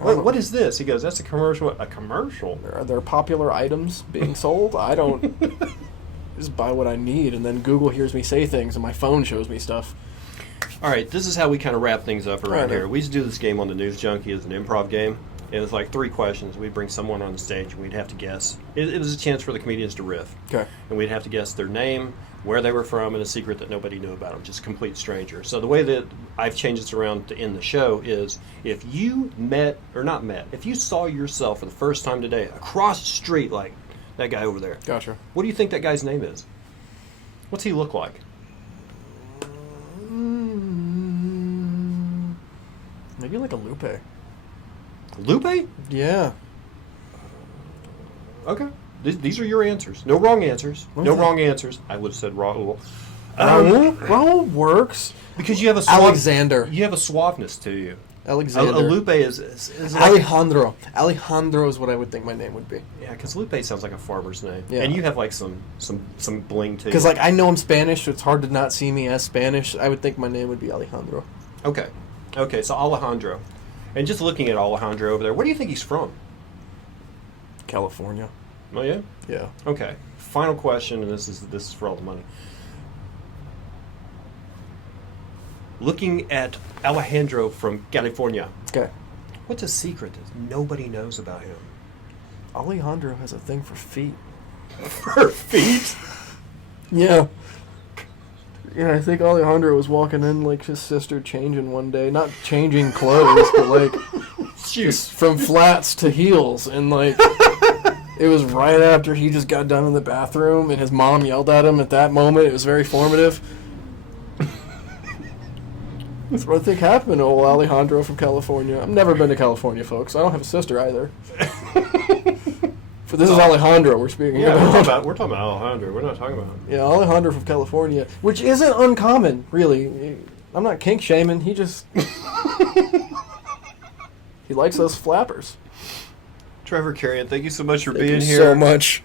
what is this? He goes, that's a commercial. A commercial? Are there popular items being sold? I don't just buy what I need, and then Google hears me say things, and my phone shows me stuff. All right, this is how we kind of wrap things up around Right. here. We used to do this game on the News Junkie as an improv game. It was like 3 questions. We'd bring someone on the stage, and we'd have to guess. It was a chance for the comedians to riff. Okay. And we'd have to guess their name, where they were from, and a secret that nobody knew about them, just a complete stranger. So the way that I've changed this around to end the show is, if you if you saw yourself for the first time today across the street, like that guy over there, Gotcha. what do you think that guy's name is? What's he look like? Maybe like a Lupe. Lupe? Yeah. Okay. These are your answers. No wrong answers. No wrong answers. I would have said Raul. Raul works. Because you have a Alexander. You have a suaveness to you. Alexander. A Lupe is like, Alejandro. Alejandro is what I would think my name would be. yeah, because Lupe sounds like a farmer's name. Yeah. And you have like some bling to you. Because like I know I'm Spanish, so it's hard to not see me as Spanish. I would think my name would be Alejandro. Okay. Okay, so Alejandro. And just looking at Alejandro over there, where do you think he's from? California. Oh yeah? Yeah. Okay. Final question, and this is for all the money. Looking at Alejandro from California, Okay. what's a secret that nobody knows about him? Alejandro has a thing for feet. For feet? Yeah. Yeah, I think Alejandro was walking in like his sister changing one day. Not changing clothes, but like just from flats to heels. And like it was right after he just got done in the bathroom and his mom yelled at him at that moment. It was very formative. That's what I think happened to old Alejandro from California. I've never been to California, folks. I don't have a sister either. This is Alejandro we're speaking about. We're talking about Alejandro. We're not talking about him. Yeah, Alejandro from California, which isn't uncommon, really. I'm not kink shaming. He just he likes those flappers. Trever Carreon, thank you so much for Thank being you here. so much.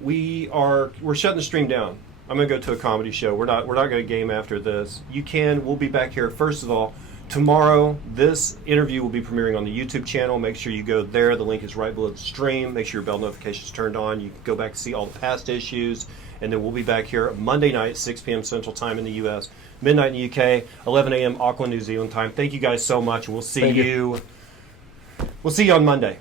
We're shutting the stream down. I'm gonna go to a comedy show. We're not gonna game after this. We'll be back here. First of all, tomorrow, this interview will be premiering on the YouTube channel. Make sure you go there. The link is right below the stream. Make sure your bell notifications turned on. You can go back and see all the past issues. And then we'll be back here Monday night, 6 p.m. Central Time in the U.S., midnight in the UK, 11 a.m. Auckland, New Zealand time. Thank you guys so much. We'll see you. We'll see you on Monday.